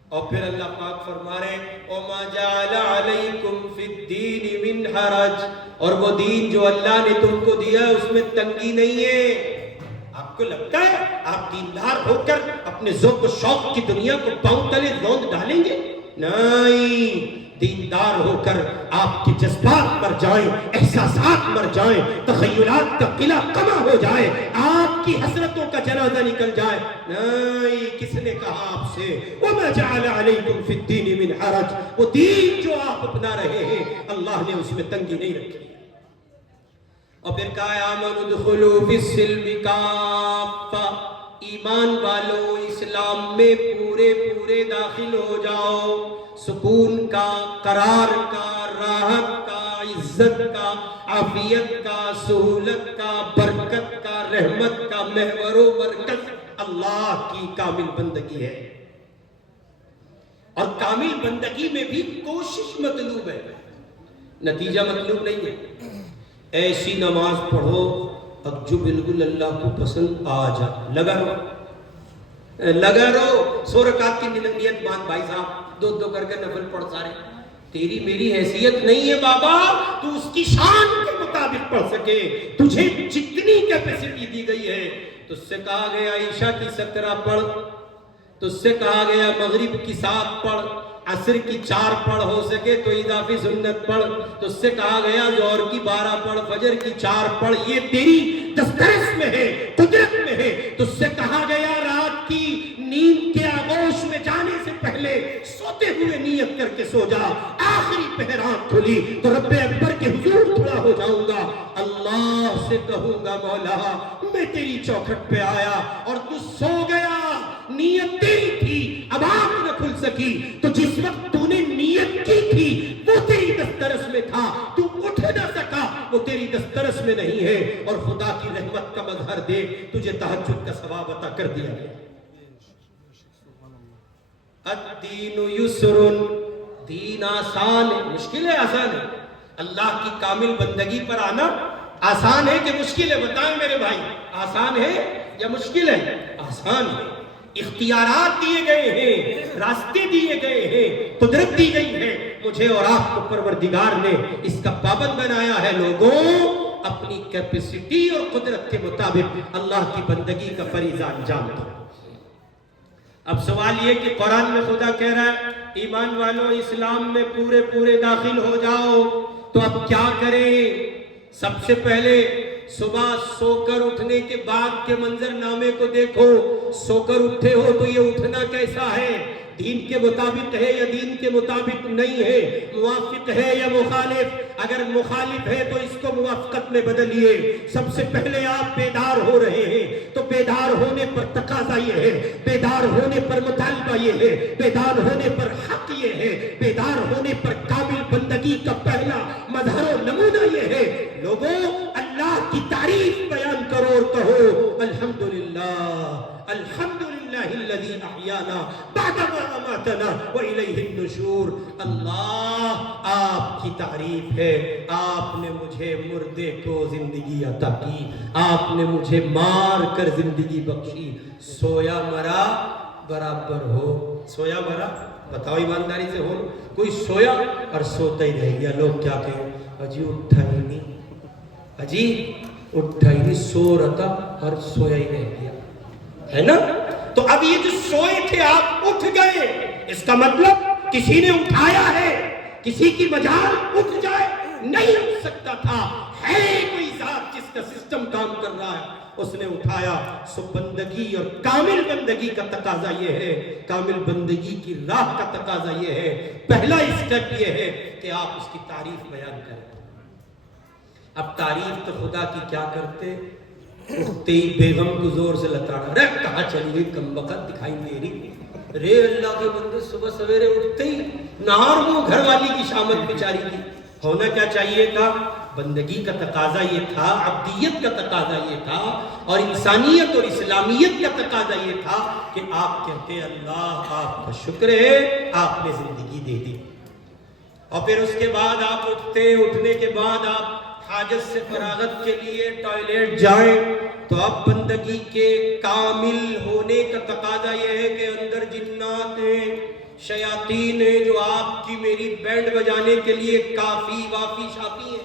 اور پھر اللہ پاک فرما رہے وَمَا جَعَلَ عَلَيْكُمْ فِي الدِّينِ مِنْ حَرَجٍ، اور وہ دین جو اللہ نے تم کو دیا اس میں تنگی نہیں ہے۔ آپ کو لگتا ہے آپ دیندار ہو کر اپنے ذوق و شوق کی دنیا کو پاؤں تلے روند ڈالیں گے؟ نہیں، دیندار ہو کر آپ کے جذبات مر جائیں، احساسات مر جائیں، تخیلات کا قلعہ کما ہو جائے، آپ کی حسرتوں کا جنازہ نکل جائے، نہیں، کس نے کہا آپ سے وَمَا جَعَلَ عَلَيْكُمْ فِي الدِّينِ مِنْ حَرَجٍ، وہ دین جو آپ اپنا رہے ہیں اللہ نے اس میں تنگی نہیں رکھی۔ اور پھر کہا آمنوا ادخلوا فی السلم کافہ، ایمان والوں اسلام میں پورے پورے داخل ہو جاؤ، سکون کا، قرار کا، راحت کا، عزت کا، عافیت کا، سہولت کا، برکت کا، رحمت کا محور و مرکز اللہ کی کامل بندگی ہے، اور کامل بندگی میں بھی کوشش مطلوب ہے، نتیجہ مطلوب نہیں ہے۔ ایسی نماز پڑھو اب جو بالکل اللہ کو پسند آ جائے، لگا رہو، 100 رکعت کی نیت باندھ بھائی صاحب، دو کر کے نفل پڑھ سارے، تیری میری حیثیت نہیں ہے بابا، تو اس کی شان کے مطابق پڑھ سکے، تجھے جتنی کیپیسٹی دی گئی ہے، تجھ سے کہا گیا عشاء کی 17 پڑھ، تجھ سے کہا گیا مغرب کی 7 پڑھ، عصر کی 4 پڑھ، ہو سکے تو اضافی سنت پڑھ، تجھ سے کہا گیا ظہر کی 12 پڑھ، فجر کی 4 پڑھ، یہ تیری دسترس میں ہے، قدرت میں ہے۔ تجھ سے کہا گیا رات کی نیند کے آغوش میں جانے سے پہلے سوتے ہوئے نیت کر کے سو جا، آخری پہر آنکھ کھلی تو رب اکبر کے حضور کھڑا ہو جاؤں گا، اللہ سے کہوں گا مولا میں تیری چوکھٹ پہ آیا اور تو سو گیا، نیت تیری تھی، اب آنکھ نہ کھل سکی، تو جس وقت تو نے نیت کی تھی وہ تیری دسترس میں تھا، تو اٹھ نہ سکا، وہ تیری دسترس میں نہیں ہے، اور خدا کی رحمت کا مظہر دیکھ، تجھے تہجد کا ثواب عطا کر دیا گیا۔ الدین یسر، دین آسان ہے، مشکل ہے آسان ہے؟ اللہ کی کامل بندگی پر آنا آسان ہے کہ مشکل ہے؟ بتائیں میرے بھائی، آسان ہے یا مشکل ہے؟ آسان ہے، اختیارات دیے گئے ہیں، راستے دیے گئے ہیں، قدرت دی گئی ہے، مجھے اور آپ کو پروردگار نے اس کا پابند بنایا ہے۔ لوگوں اپنی کیپیسٹی اور قدرت کے مطابق اللہ کی بندگی کا فریضہ انجام دو۔ اب سوال یہ کہ قرآن میں خدا کہہ رہا ہے ایمان والوں اسلام میں پورے پورے داخل ہو جاؤ، تو اب کیا کریں؟ سب سے پہلے صبح سو کر اٹھنے کے بعد کے منظر نامے کو دیکھو، سو کر اٹھے ہو تو یہ اٹھنا کیسا ہے؟ دین کے مطابق ہے یا دین کے مطابق نہیں ہے؟ موافق ہے یا مخالف؟ اگر مخالف ہے تو اس کو موافقت میں بدلیے۔ سب سے پہلے آپ بیدار ہو رہے ہیں تو بیدار ہونے پر تقاضا یہ ہے، بیدار ہونے پر مطالبہ یہ ہے، بیدار ہونے پر حق یہ ہے، بیدار ہونے پر کامل بندگی کا پہلا مظہر و نمونہ یہ ہے، لوگوں اللہ کی تعریف بیان کرو اور کہو الحمدللہ الحمدللہ الذی احیانا بعد ما اماتنا والیہ النشور. اللہ آپ کی تعریف ہے، آپ نے مجھے مردے کو زندگی عطا کی، آپ نے مجھے مار کر زندگی بخشی. سویا مرا برابر ہو. سویا مرا بتاؤ ایمانداری سے ہو. کوئی سویا اور سوتا ہی رہ گیا. لوگ کیا کہیں؟ اجی اٹھا ہی نہیں، اجی اٹھا ہی نہیں، سو رہا تھا اور سویا ہی رہ گیا، ہے نا؟ تو اب یہ جو سوئے تھے آپ اٹھ گئے، اس کا مطلب کسی نے اٹھایا ہے. کسی کی مجال اٹھ جائے نہیں اٹھ سکتا تھا. ہے کوئی ذات جس کا سسٹم کام کر رہا ہے، اس نے اٹھایا. سو بندگی اور کامل بندگی کا تقاضا یہ ہے، کامل بندگی کی راہ کا تقاضا یہ ہے، پہلا اسٹیپ یہ ہے کہ آپ اس کی تعریف بیان کریں. اب تعریف تو خدا کی کیا کرتے؟ اٹھتے ہی بیگم کو زور سے لتاڑا، رے کہاں چلی گئی کمبخت دکھائی دے رہی. رے اللہ کے بندے صبح سویرے اٹھتے ہی نہار منہ گھر والی کی شامت بیچاری کی. ہونا کیا چاہیے تھا؟ بندگی کا تقاضا یہ تھا، عبدیت کا تقاضا یہ تھا، اور انسانیت اور اسلامیت کا تقاضا یہ تھا کہ آپ کہتے اللہ آپ کا شکر ہے آپ نے زندگی دے دی. اور پھر اس کے بعد آپ اٹھتے، اٹھنے کے بعد آپ حاجت سے فراغت کے لیے ٹوائلٹ جائیں تو اب بندگی کے کامل ہونے کا تقاضا یہ ہے کہ اندر جنات ہیں، شیاطین ہیں جو آپ کی میری بینڈ بجانے کے لیے کافی وافی شافی ہیں.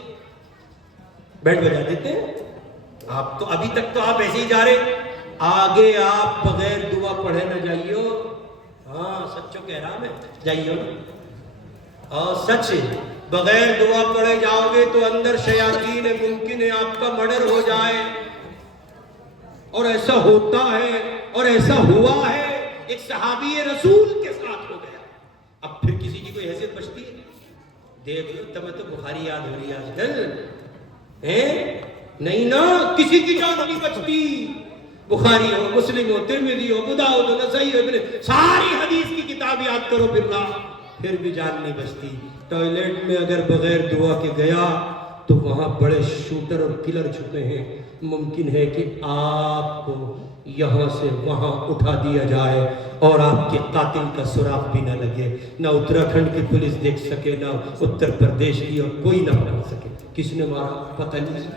بینڈ بجا دیتے ہیں آپ. تو ابھی تک تو آپ ایسے ہی جا رہے، آگے آپ بغیر دعا پڑھے نہ جائیو. ہاں سچو کہہ رہا میں، جائیو نا. اور سچ بغیر دعا پڑھے جاؤ گے تو اندر شیاطین ہے، ممکن ہے آپ کا مرڈر ہو جائے. اور ایسا ہوتا ہے اور ایسا ہوا ہے. ایک صحابی رسول کے ساتھ ہو گیا. اب پھر کسی کی کوئی حیثیت بچتی ہے؟ دیکھ لو تمہیں تو بخاری یاد ہو رہی ہے آج کل. نہیں نا، کسی کی جان نہیں بچتی. بخاری ہو، مسلم ہو، ترمذی ہو، ابو داؤد ہو، نسائی ہو، ساری حدیث کی کتاب یاد کرو پھر بھی جان نہیں بچتی. ٹوائلٹ میں اگر بغیر دعا کے گیا تو وہاں بڑے شوٹر اور کلر چھپے ہیں. ممکن ہے کہ آپ کو یہاں سے وہاں اٹھا دیا جائے اور آپ کے قاتل کا سراغ بھی نہ لگے. نہ اتراکھنڈ کی پولیس دیکھ سکے، نہ اتر پردیش کی، اور کوئی نہ پکڑ سکے کس نے مارا پتہ نہیں.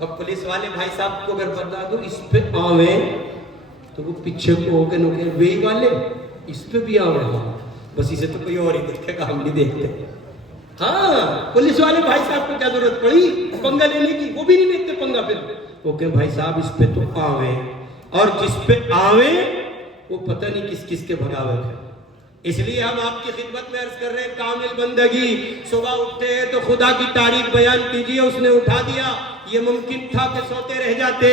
اب پولیس والے بھائی صاحب کو اگر بتا دو اس پہ آویں تو وہ پیچھے کو ہو کے نوکے وہی والے اس پہ بھی آویں. بس اسے تو کوئی اور ہی دیکھے گا، ہم نہیں دیکھتے. ہاں پولیس والے بھائی صاحب کو کیا ضرورت پڑی پنگا لینے کی؟ وہ بھی نہیں لیتے پنگا. پھر وہ کہ بھائی صاحب اس پہ تو آویں، اور جس پہ آویں وہ پتہ نہیں کس کس کے بھگاوت ہے. اس لیے ہم آپ کی خدمت میں عرض کر رہے ہیں کامل بندگی. صبح اٹھتے ہیں تو خدا کی تعریف بیان کیجئے، اس نے اٹھا دیا. یہ ممکن تھا کہ سوتے رہ جاتے،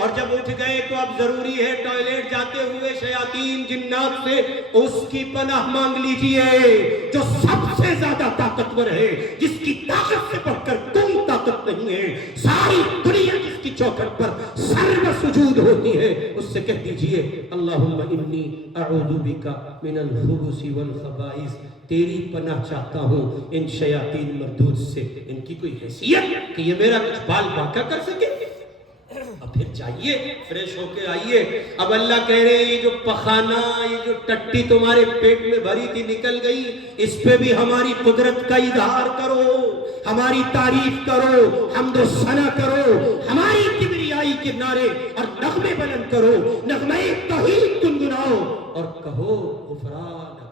اور جب اٹھ گئے تو اب ضروری ہے ٹوائلٹ جاتے ہوئے شیاطین جنات سے اس کی پناہ مانگ لیجئے جو سب سے زیادہ طاقتور ہے، جس کی طاقت سے بڑھ کر کوئی طاقت نہیں ہے. ساری دنیا جس کی چوکھٹ پر سر و سجود ہوتی ہے، اس سے کہہ دیجئے اللہم انی اعوذ بک من الخبث والخبائث. تیری پناہ چاہتا ہوں ان شیاطین مردود سے. ان کی کوئی حیثیت کہ یہ میرا کچھ بال باقا کر سکے؟ اب پھر جائیے فریش ہو کے آئیے. اب اللہ کہہ رہے ہیں یہ جو پخانہ، یہ جو ٹٹی تمہارے پیٹ میں بھری تھی نکل گئی، اس پہ بھی ہماری قدرت کا اظہار کرو، ہماری تعریف کرو، حمد و ثنا کرو، ہماری کبریائی کے نعرے اور نغمے بلند کرو، نغمے توحید گنگناؤ اور کہو غفرانک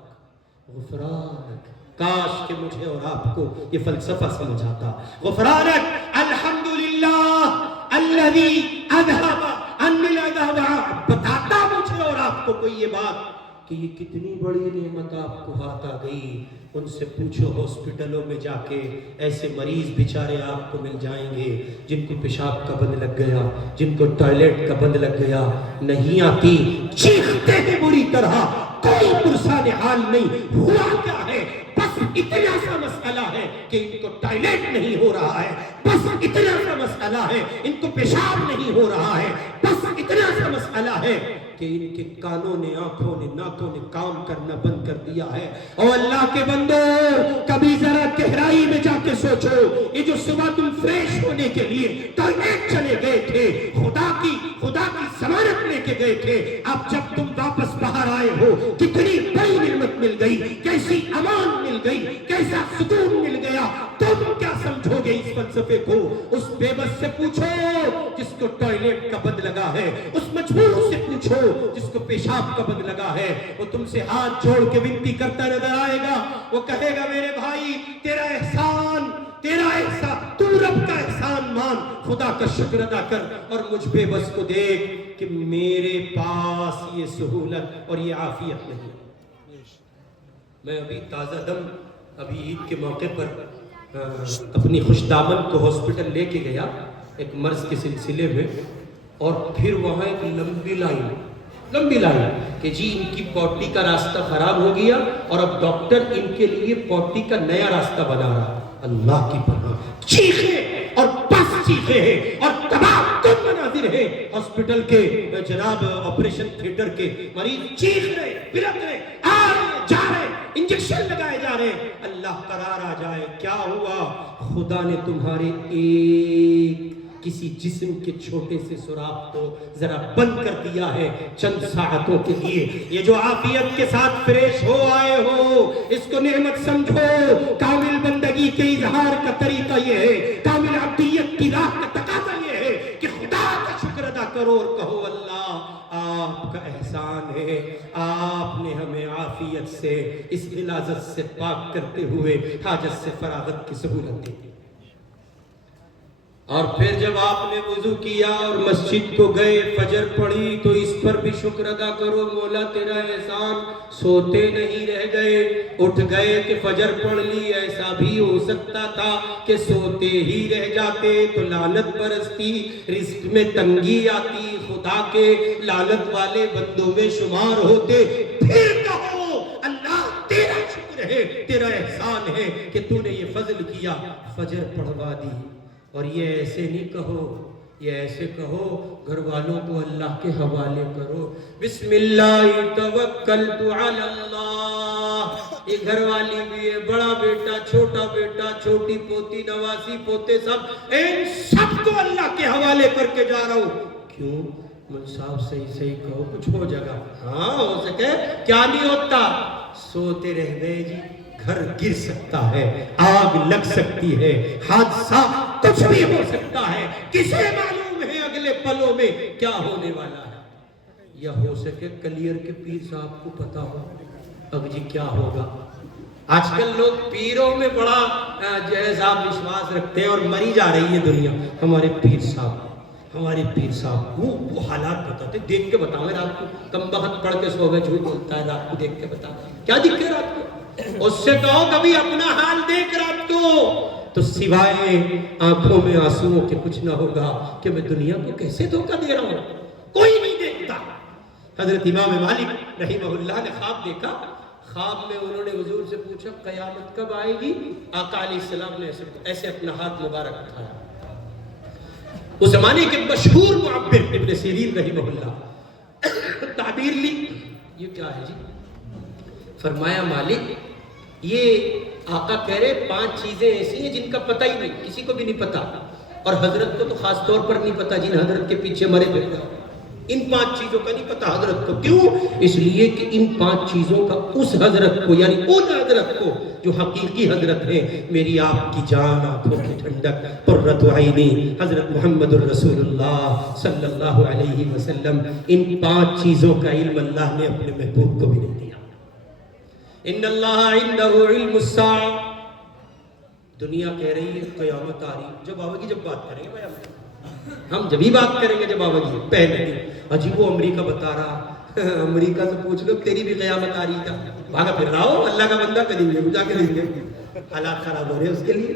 غفرانک. کاش کہ مجھے اور آپ کو یہ فلسفہ سمجھ آتا. غفرانک الحمدللہ الذی اذہب عنی العذاب. بتاتا مجھے اور آپ کو کوئی یہ بات کہ یہ کتنی بڑی نعمت آپ کو ہاتھ آ گئی. ان سے پوچھو ہاسپٹلوں میں جا کے ایسے مریض بیچارے آپ کو مل جائیں گے جن کو پیشاب کا بند لگ گیا، جن کو ٹوائلٹ کا بند لگ گیا، نہیں آتی، چیختے ہیں بری طرح، کوئی پرسان حال نہیں. ہوا کیا ہے؟ بس اتنا سا مسئلہ ہے کہ ان کو ٹوائلٹ نہیں ہو رہا ہے. بس اتنا سا مسئلہ ہے ان کو پیشاب نہیں ہو رہا ہے. بس اتنا سا مسئلہ ہے کہ ان کے کانوں نے، آنکھوں نے، ناکوں نے کام کرنا بند کر دیا ہے. اور اللہ کے بندو کبھی ذرا گہرائی میں جا کے سوچو، یہ جو صبح تم فریش ہونے کے لیے ٹوائلٹ چلے گئے تھے، خدا کی ضمانت لے کے گئے تھے، اب جب تم واپس باہر آئے ہو کتنی بڑی نعمت مل گئی، کیسی امان مل گئی، کیسا سکون مل گیا، تم کیا سمجھو گے اس فلسفے کو؟ اس بے بس سے پوچھو جس کو ٹوائلٹ کا بد لگا ہے، اس مجبور سے پوچھو جس کو پیشاب کا بد لگا ہے، وہ تم سے ہاتھ جوڑ کے ونتی کرتا نظر آئے گا، وہ کہے گا میرے بھائی تیرا احسان تو رب کا احسان مان، خدا کا شکر ادا کر، اور مجھ بے بس کو دیکھ کہ میرے پاس یہ سہولت اور یہ عافیت نہیں۔ میں ابھی تازہ دم ابھی عید کے موقع پر اپنی خوش دامن کو ہاسپٹل لے کے گیا ایک مرض کے سلسلے میں، اور پھر وہاں ایک لمبی لائن کہ جی ان کی پوٹی کا راستہ خراب ہو گیا اور اب ڈاکٹر ان کے لیے پوٹی کا نیا راستہ بنا رہا۔ اللہ کی پناہ، چیخیں اور بس چیخیں ہیں اور تمام کن مناظر ہیں ہاسپٹل کے، جناب آپریشن تھیٹر کے، مریض چیخ رہے، بلک رہے، آ رہے جا رہے، انجیکشن لگائے جا رہے ہیں۔ اللہ قرار آ جائے، کیا ہوا؟ خدا نے تمہارے ایک کسی جسم کے چھوٹے سے سوراخ کو ذرا بند کر دیا ہے چند ساعتوں کے لیے۔ یہ جو عافیت کے ساتھ فریش ہو آئے ہو اس کو نعمت سمجھو۔ کامل بندگی کے اظہار کا طریقہ یہ ہے، کامل عبدیت کی راہ کا تقاضا یہ ہے کہ خدا کا شکر ادا کرو اور کہو اللہ آپ کا احسان ہے، آپ نے ہمیں عافیت سے، اس غلاظت سے پاک کرتے ہوئے حاجت سے فراغت کی سہولت دی۔ اور پھر جب آپ نے وضو کیا اور مسجد کو گئے، فجر پڑھی، تو اس پر بھی شکر ادا کرو مولا تیرا احسان، سوتے نہیں رہ گئے، اٹھ گئے کہ فجر پڑھ لی۔ ایسا بھی ہو سکتا تھا کہ سوتے ہی رہ جاتے تو لعنت برستی، رزق میں تنگی آتی، خدا کے لعنت والے بندوں میں شمار ہوتے۔ پھر کہو اللہ تیرا شکر ہے، تیرا احسان ہے کہ تو نے یہ فضل کیا، فجر پڑھوا دی۔ اور یہ ایسے نہیں کہو، یہ ایسے کہو گھر والوں کو اللہ کے حوالے کرو، بسم اللہ توکلت علی اللہ۔ یہ گھر والی بھی ہے، بڑا بیٹا، چھوٹا بیٹا، چھوٹی پوتی، نواسی پوتے، سب ان سب کو اللہ کے حوالے کر کے جا رہا ہوں۔ کیوں؟ من صاحب صحیح کہو، کچھ ہو جگہ، ہاں ہو سکے، کیا نہیں ہوتا؟ سوتے رہ گئے جی، گھر گر سکتا ہے، آگ لگ سکتی ہے، حادثہ کچھ بھی ہو سکتا ہے، کسے معلوم ہے اگلے پلوں میں کیا ہونے والا ہے؟ یا ہو سکے کلیئر کے پیر صاحب کو پتا ہو اب جی کیا ہوگا۔ آج کل لوگ پیروں میں بڑا جو ہے صاحب وشواس رکھتے ہیں اور مری جا رہی ہے دنیا۔ ہمارے پیر صاحب وہ حالات بتاتے، دیکھ کے بتاؤں رات کو، کم بخت پڑھ کے سو گئے، جھوٹ بولتا ہے، رات کو دیکھ کے بتا کیا دکھ کے رات کو، اس سے کہو کبھی اپنا حال دیکھ رات کو، تو سوائے آنکھوں میں آنسوؤں کے کچھ نہ ہوگا کہ میں دنیا کو کیسے دھوکہ دے رہا ہوں، کوئی نہیں دیکھتا۔ حضرت امام مالک رحمہ اللہ نے خواب دیکھا، خواب میں انہوں نے حضور سے پوچھا قیامت کب آئے گی؟ آقا علیہ السلام نے ایسے اپنا ہاتھ مبارک اٹھایا۔ اس زمانے کے مشہور معبر ابن سیرین رحمہ اللہ تعبیر لی، یہ کیا ہے جی؟ فرمایا مالک یہ آقا کہہ رہے 5 چیزیں ایسی ہیں جن کا پتہ ہی نہیں، کسی کو بھی نہیں پتا، اور حضرت کو تو خاص طور پر نہیں پتا، جن حضرت کے پیچھے مرے پھرتا، ان 5 چیزوں کا نہیں پتا حضرت کو۔ کیوں؟ اس لیے کہ ان 5 چیزوں کا اس حضرت کو، یعنی ان حضرت کو جو حقیقی حضرت ہے، میری آپ کی جان آنکھوں کی ٹھنڈک قرۃ عینی حضرت محمد الرسول اللہ صلی اللہ علیہ وسلم، ان 5 چیزوں کا علم اللہ نے اپنے محبوب کو بھی نہیں دیا۔ ان اللہ عنده علم الساعہ، دنیا کہہ رہی ہے قیامت آ رہی، جب آئے گی جب بات کریں گے، ہم جب ہی بات کریں گے جب آئے گی، پہلے نہیں۔ عجیب وہ امریکہ بتا رہا، امریکہ سے پوچھ لو تیری بھی قیامت آ رہی تھا، بھاگا پھر رہا ہو، اللہ کا بندہ کدی بھی بجا کے دیں گے، حالات خراب ہو رہے ہیں اس کے لیے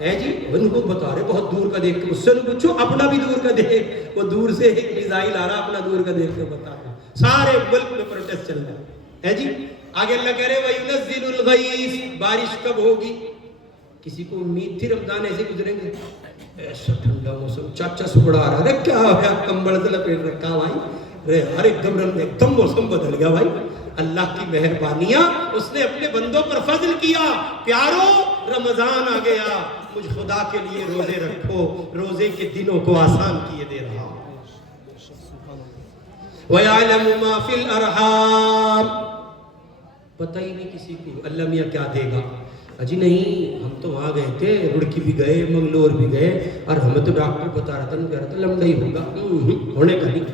ہے جی۔ ان کو بتا رہے بہت دور کا دیکھ کے، اس سے پوچھو اپنا بھی دور کا دیکھ، وہ دور سے ایک میزائل آ رہا، اپنا دور کا دیکھ کے بتا رہا، سارے ملک میں پروٹیسٹ چل رہا ہے جی۔ آگے اللہ کہہ رہے وَيُنَزِّلُ الْغَيْثَ، بارش کب ہوگی؟ کسی کو امید تھی رمضان ایسے گزریں گے؟ ایسا ٹھنڈا موسم، چاچا سکڑا آ رہا ہے، کیا ہوا کمبل سے لپیٹ رکھا بھائی، ہر ایک دم موسم بدل گیا بھائی۔ اللہ کی مہربانیاں اس نے اپنے بندوں پر فضل کیا۔ پیارو رمضان آ گیا، مجھ خدا کے لیے روزے رکھو، روزے کے دنوں کو آسان کیے دے رہا ہوں۔ وَيَعْلَمُ مَا فِي الْأَرْحَامِ. پتہ ہی نہیں کسی کو اللہ میاں کیا دے گا. اجی نہیں ہم تو وہاں گئے تھے، رڑکی بھی گئے، منگلور بھی گئے، اور ہمیں تو ڈاکٹر بتا رہا تھا، کہہ رہا تھا لمڑا ہی ہوگا. ہونے کا نہیں.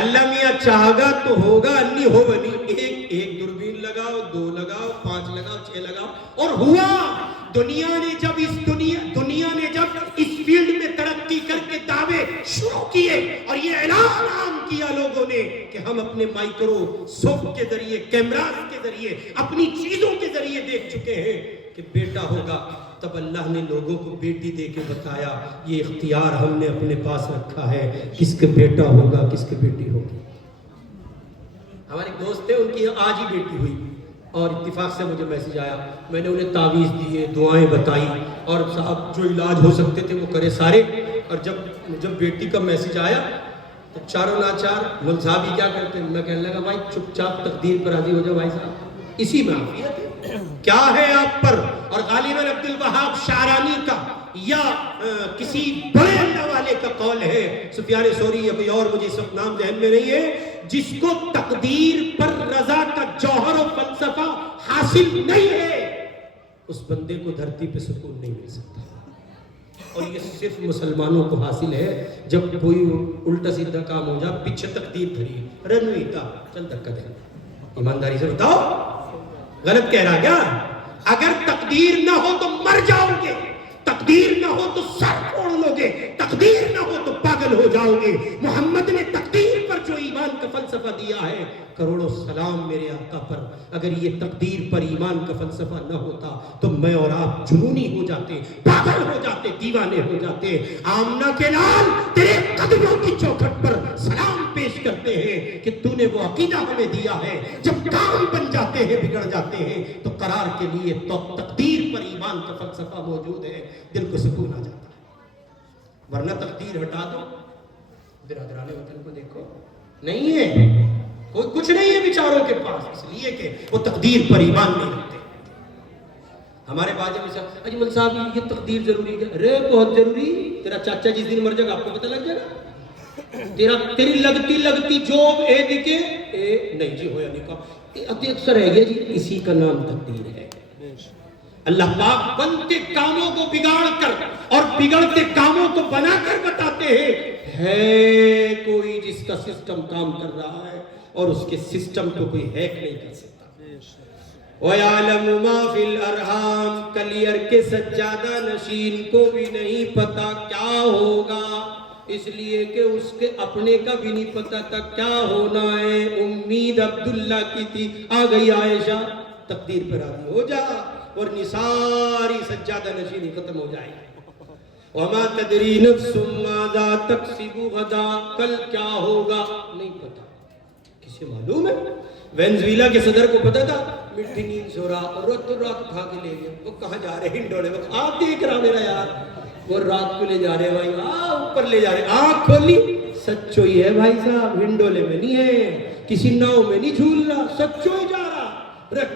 اللہ میاں چاہگا تو ہوگا، نہیں ہوگا نہیں. ایک دوربین لگاؤ، 2 لگاؤ، 5 لگاؤ، 6 لگاؤ، اور ہوا. دنیا نے جب اس فیلڈ میں ترقی کر کے دعوے شروع کیے اور یہ اعلان عام کیا لوگوں نے کہ ہم اپنے مائکروسکوپ کے ذریعے، کیمراز کے ذریعے، اپنی چیزوں کے ذریعے دیکھ چکے ہیں کہ بیٹا ہوگا، تب اللہ نے لوگوں کو بیٹی دے کے بتایا یہ اختیار ہم نے اپنے پاس رکھا ہے، کس کے بیٹا ہوگا کس کے بیٹی ہوگی. ہمارے دوست تھے، ان کی آج ہی بیٹی ہوئی، اور اتفاق سے مجھے میسج آیا. میں نے انہیں تعویذ دیے، دعائیں بتائی، اور صاحب جو علاج ہو سکتے تھے وہ کرے سارے. اور جب بیٹی کا میسج آیا تو چاروں ناچار مول صاحب ہی کیا کرتے ہیں. میں کہنے لگا بھائی چپ چاپ تقدیر پر راضی ہو جاؤ بھائی صاحب، اسی میں عافیت ہے. کیا ہے آپ پر؟ اور غالباً عبد الوہاب شعرانی کا یا کسی بڑے اللہ والے کا قول ہے، سفیان ثوری یا کوئی اور، مجھے اس وقت نام ذہن میں نہیں ہے، جس کو تقدیر پر رضا کا جوہر و فلسفہ حاصل نہیں ہے، اس بندے کو دھرتی پہ سکون نہیں مل سکتا. اور یہ صرف مسلمانوں کو حاصل ہے. جب کوئی الٹا سیدھا کام ہو جائے، پیچھے تقدیر دھری رنوی تھا چل دھکا دے. ایمانداری سے بتاؤ غلط کہہ رہا کیا؟ اگر تقدیر نہ ہو تو مر جاؤ گے، تقدیر نہ ہو تو سر پھوڑ لو گے، تقدیر نہ ہو تو پاگل ہو جاؤ گے. محمد نے تقدیر پر جو ایمان کا فلسفہ دیا ہے، کروڑوں سلام میرے آقا پر. اگر یہ تقدیر پر ایمان کا فلسفہ نہ ہوتا تو میں اور آپ جنونی ہو جاتے، پاگل ہو جاتے، دیوانے ہو جاتے. آمنہ کے لال تیرے قدموں کی چوکھٹ پر سلام پیش کرتے ہیں کہ تو نے وہ عقیدہ ہمیں دیا ہے، جب کام بن جاتے ہیں بگڑ جاتے ہیں تو قرار کے لیے تو تقدیر پر ایمان کا فلسفہ موجود ہے، دل کو سکون آ جاتا ہے. ورنہ تقدیر ہٹا دو، برادران وطن کو دیکھو، نہیں ہے کوئی، کچھ نہیں ہے بیچاروں کے پاس، اس لیے کہ وہ تقدیر پر ایمان نہیں رکھتے. ہمارے باجے میں صاحب اجمل صاحب یہ تقدیر ضروری ہے. ارے بہت ضروری. تیرا چاچا جس دن مر جائے گا آپ کو پتہ لگ جائے گا. تیری لگتی جوب اے دکھے اے نہیں جی ہویا نہیں کہا اکثر ہے گیا جی، اسی کا نام تقدیر ہے. اللہ پاک بنتے کاموں کو بگاڑ کر اور بگڑتے کاموں کو بنا کر بتاتے ہیں ہے کوئی جس کا سسٹم کام کر رہا ہے اور اس کے سسٹم کو کوئی ہیک نہیں کر سکتا. وَيَعْلَمُ مَا فِي الْأَرْحَامِ. کلیئر کے سجادہ نشین کو بھی نہیں پتا کیا ہوگا، اس لیے کہ اس کے اپنے کا بھی نہیں پتا تھا کیا ہونا ہے. امید عبداللہ کی تھی، آ گئی عائشہ تقدیر پر راضی ہو جا، ورنہ ساری سجادہ نشینی ختم ہو جائے. وَمَا تَدْرِي نَفْسٌ مَاذَا تَكْسِبُ غَدًا. کل کیا ہوگا نہیں پتا. کسے معلوم ہے؟ وینزویلا کے صدر کو پتا تھا مٹھی نیند سو رہا اور رات اٹھا کے لے گیا. وہ کہاں جا رہے ہنڈوڑے وقت آپ دیکھ رہا میرا یار، وہ رات کو لے جا رہے بھائی، اوپر لے جا رہے. آنکھ کھولی، سچوئی ہے بھائی صاحب، ہنڈولے میں نہیں ہے، کسی ناؤ میں نہیں جھول رہا، سچوئی جا رہا.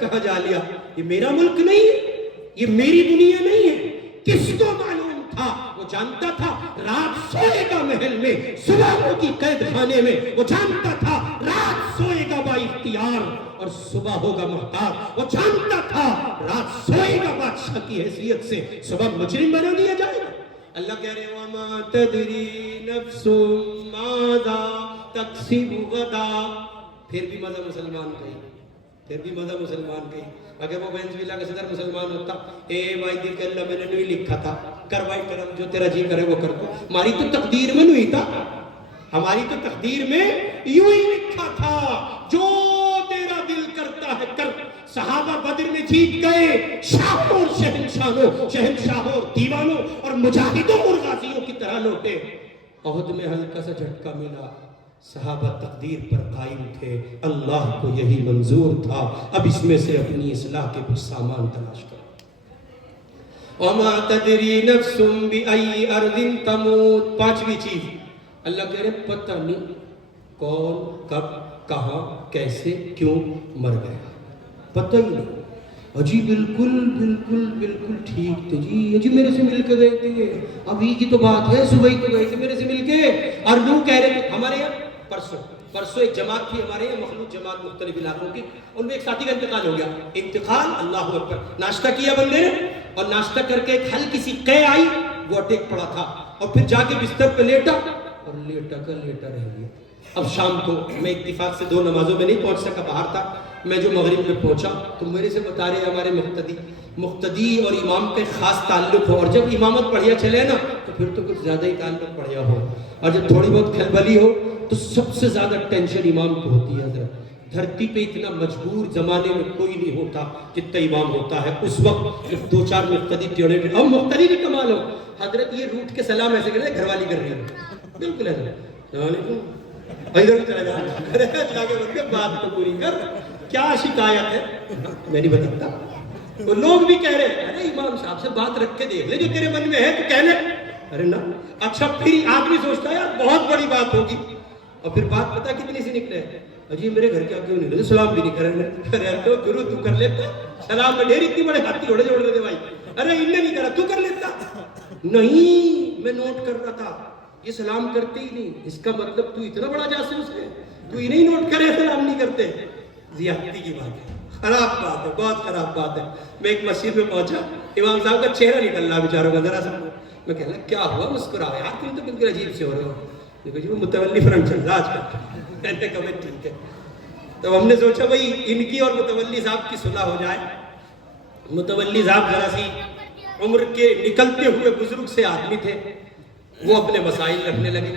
کہاں جا لیا؟ یہ میرا ملک نہیں ہے، یہ میری دنیا نہیں ہے. کس کو معلوم تھا؟ وہ جانتا تھا رات سوئے گا محل میں، صبح ہوگی قید خانے میں. وہ جانتا تھا رات سوئے گا با اختیار اور صبح ہوگا محتاج. وہ جانتا تھا رات سوئے گا بادشاہ کی حیثیت سے، صبح مجرم بنا دیا جائے گا. اللہ کہہ رہے وَمَا تَدْرِي نَفْسٌ مَاذَا تَكْسِبُ غَدًا. پھر بھی مزہ مسلمان کہیں، پھر بھی مزہ مسلمان کہیں. اگر وہ وینزویلا کا صدر مسلمان ہوتا، اے بھائی دیکھ اللہ میں نے نہیں لکھا تھا، کر بھائی کرم جو تیرا جی کرے وہ کر دو. ہماری تو تقدیر میں نہیں تھا، ہماری تو تقدیر میں یوں ہی لکھا تھا جو تیرا دل کرتا ہے کر. صحابہ بدر میں جیت گئے، شاہوں اور شہنشاہوں اور دیوانوں اور مجاہدوں اور غازیوں کی طرح لوٹے. احد میں ہلکا سا جھٹکا ملا، صحابہ تقدیر پر قائم تھے، اللہ کو یہی منظور تھا. اب اس میں سے اپنی اصلاح کے کچھ سامان تلاش کرو. وَمَا تَدْرِي نَفْسٌ بِأَيِّ أَرْضٍ تَمُوتُ. پانچویں چیز اللہ کہہ رہے پتہ نہیں کون کب کہاں کیسے کیوں مر گیا، پتہ ہی نہیں. اجی بالکل ٹھیک تھے جی، اجی میرے سے مل کے گئے تھے، ابھی کی تو بات ہے، صبح ہی تو گئے تھے میرے سے مل کے. اور یوں کہہ رہے تھے ہمارے یہاں پرسوں ایک جماعت تھی ہمارے یہاں، مخلوط جماعت مختلف علاقوں کی، ان میں ایک ساتھی کا انتقال ہو گیا. انتقال، اللہ اکبر، ناشتہ کیا بندے نے اور ناشتہ کر کے ایک ہلکی سی قے آئی، وہ اٹیک پڑا تھا اور پھر جا کے بستر پہ لیٹا اور لیٹا رہ گیا. اب شام کو میں اتفاق سے 2 نمازوں میں نہیں پہنچ سکا، باہر تھا. میں جو مغرب میں پہنچا تو میرے سے بتا رہے ہمارے مقتدی اور امام کا ایک خاص تعلق ہو، اور جب امامت بڑھیا چلے نا تو پھر تو کچھ زیادہ ہی تعلق بڑھیا ہو، اور جب تھوڑی بہت کھلبلی ہو تو سب سے زیادہ ٹینشن امام کو ہوتی ہے. حضرت دھرتی پہ اتنا مجبور زمانے میں کوئی نہیں ہوتا جتنا امام ہوتا ہے. اس وقت جب 2-4 مقتدی ٹیڑے اب مقتدی بھی کمال ہو. حضرت یہ روٹ کے سلام ایسے کرے گھر والی کر رہی ہے، بالکل ایسے السلام علیکم، ادھر بھی چلا جا، ارے اللہ کے بندے بات تو پوری کر، کیا شکایت ہے؟ میں نہیں بتاتا. وہ لوگ بھی کہہ رہے ہیں ارے امام صاحب سے بات رکھ کے دیکھ لے، جو تیرے من میں ہے تو کہہ لے. ارے نا اچھا، پھر آدمی سوچتا ہے یار بہت بڑی بات ہوگی، اور پھر بات پتا کتنی سی نکلے، اجی میرے گھر کے کیوں نہیں لے سلام بھی نہیں کرے. تو گرو تو کر لیتا سلام میں، ڈھیر اتنی بڑے ہاتھی گھوڑے جوڑ دیتے بھائی. ارے انہیں نہیں کرا تو کر لیتا. نہیں، میں نوٹ کر رہا تھا یہ سلام کرتے ہی نہیں، اس کا مطلب تو اتنا بڑا جاسوس ہے، تو انہیں نوٹ کرے سلام نہیں کرتے. زیادتی کی بات ہے، خراب بات ہے، بہت خراب بات ہے. میں ایک مسجد میں پہنچا، امام صاحب کا چہرہ نکل رہا بیچاروں کا، ذرا سا میں کہہ رہا کیا ہوا، مسکراؤ یار، تم تو بالکل عجیب سے ہو رہے ہو. دیکھو جی وہ متولی فرنٹ چل رہا آج کل. میں نے کہا ٹھیک ہے. تو ہم نے سوچا بھائی ان کی اور متولی صاحب کی صلح ہو جائے. متولی صاحب ذرا سی عمر کے نکلتے ہوئے بزرگ سے آدمی تھے، وہ اپنے مسائل رکھنے لگے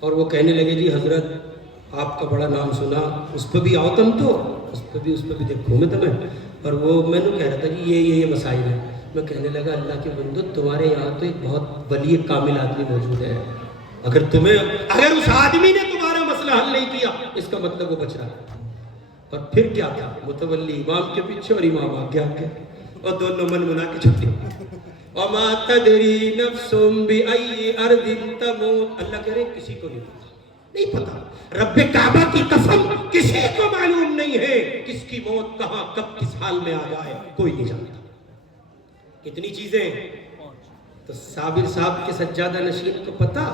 اور وہ کہنے لگے جی حضرت آپ کا بڑا نام سنا، اس پہ بھی آؤ تم تو، اس پہ بھی دیکھو میں تمہیں. اور وہ میں نے کہہ رہا تھا جی یہ مسائل ہیں. میں کہنے لگا اللہ کے بندو تمہارے یہاں تو ایک بہت ولی کامل آدمی موجود ہے، اگر اس آدمی نے تمہارا مسئلہ حل نہیں کیا اس کا مطلب وہ بچ رہا ہے. اور پھر کیا تھا، متولی امام کے پیچھے اور امام آگے اور دونوں من منا کے چھٹی. وما تدری نفس بأي ارض تموت، اللہ کہہ رہے کسی کو نہیں پتا. رب کعبہ کی قسم کسی کو معلوم نہیں ہے کس کی موت کہاں کب کس حال میں آ جائے، کوئی نہیں جانتا. کتنی چیزیں. تو صابر صاحب کے سجادہ نشین کو پتا،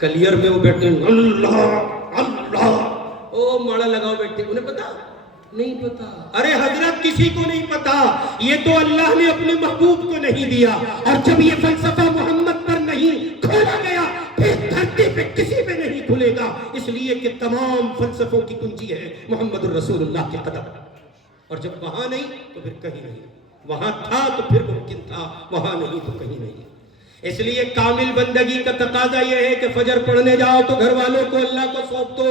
کلیئر میں وہ بیٹھے اللہ اللہ، او ماڑا لگاؤ بیٹھے، انہیں پتا نہیں پتا. ارے حضرت کسی کو نہیں پتا، یہ تو اللہ نے اپنے محبوب کو نہیں دیا. اور جب یہ فلسفہ محمد پر نہیں کھولا گیا پھر دھرتی پہ کسی پہ نہیں کھلے گا، اس لیے کہ تمام فلسفوں کی کنجی ہے محمد الرسول اللہ کے قدم. اور جب وہاں نہیں تو پھر کہیں نہیں، وہاں تھا تو پھر ممکن تھا، وہاں نہیں تو کہیں نہیں. اس لیے کامل بندگی کا تقاضا یہ ہے کہ فجر پڑھنے جاؤ تو گھر والوں کو اللہ کو سونپ دو،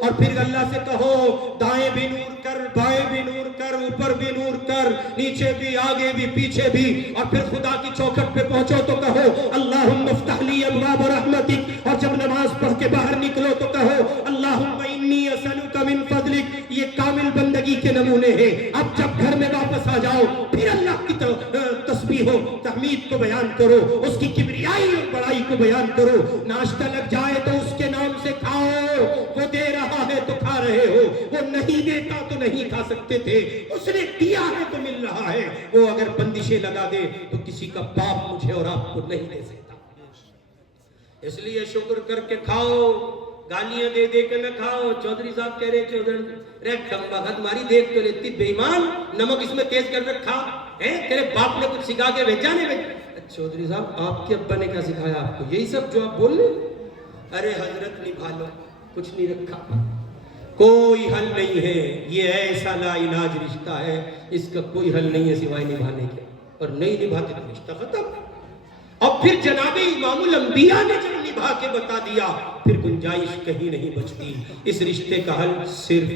اور پھر اللہ سے کہو دائیں بھی نور کر، بائیں بھی نور کر، اوپر بھی نور کر، نیچے بھی، آگے بھی، پیچھے بھی. اور پھر خدا کی چوکھٹ پہ پہنچو تو کہو اللہم افتح لی ابواب رحمتک، اور جب نماز پڑھ کے باہر نکلو تو کہو اللہم انی اسألک من فضلک. یہ کامل بندگی کے نمونے ہیں. اب جب گھر میں واپس آ جاؤ پھر اللہ کی تسبیح و تحمید کو بیان کرو، اس کی کبریائی اور بڑائی کو بیان کرو. ناشتہ لگ جائے تو اس کے نام سے کھاؤ، وہ دے رہا ہے تو کھا رہے ہو، وہ نہیں دیتا تو نہیں کھا سکتے تھے، اس نے دیا ہے تو مل رہا ہے. وہ اگر بندشیں لگا دے تو کسی کا باپ مجھے اور آپ کو نہیں دے سکتا. اس لیے شکر کر کے کھاؤ، گالیاں دے دے کے نہ کھاؤ. چودھری صاحب کہہ رہے چودھری بخت ماری دیکھ تو لیتی بے ایمان، نمک اس میں تیز کر رکھا ہے، تیرے باپ نے کچھ سکھا کے بھیجا نہیں. چودھری صاحب آپ کے ابا نے کیا سکھایا آپ کو؟ یہی سب جو آپ بول رہے. ارے حضرت نبھا لو، کچھ نہیں رکھا، کوئی حل نہیں ہے. یہ ایسا لا علاج رشتہ ہے، اس کا کوئی حل نہیں ہے سوائے نبھانے کے، اور نہیں نبھاتے تو رشتہ ختم. اور پھر جناب امام الانبیاء نے جب نبھا کے بتا دیا پھر گنجائش کہیں نہیں بچتی. اس رشتے کا حل صرف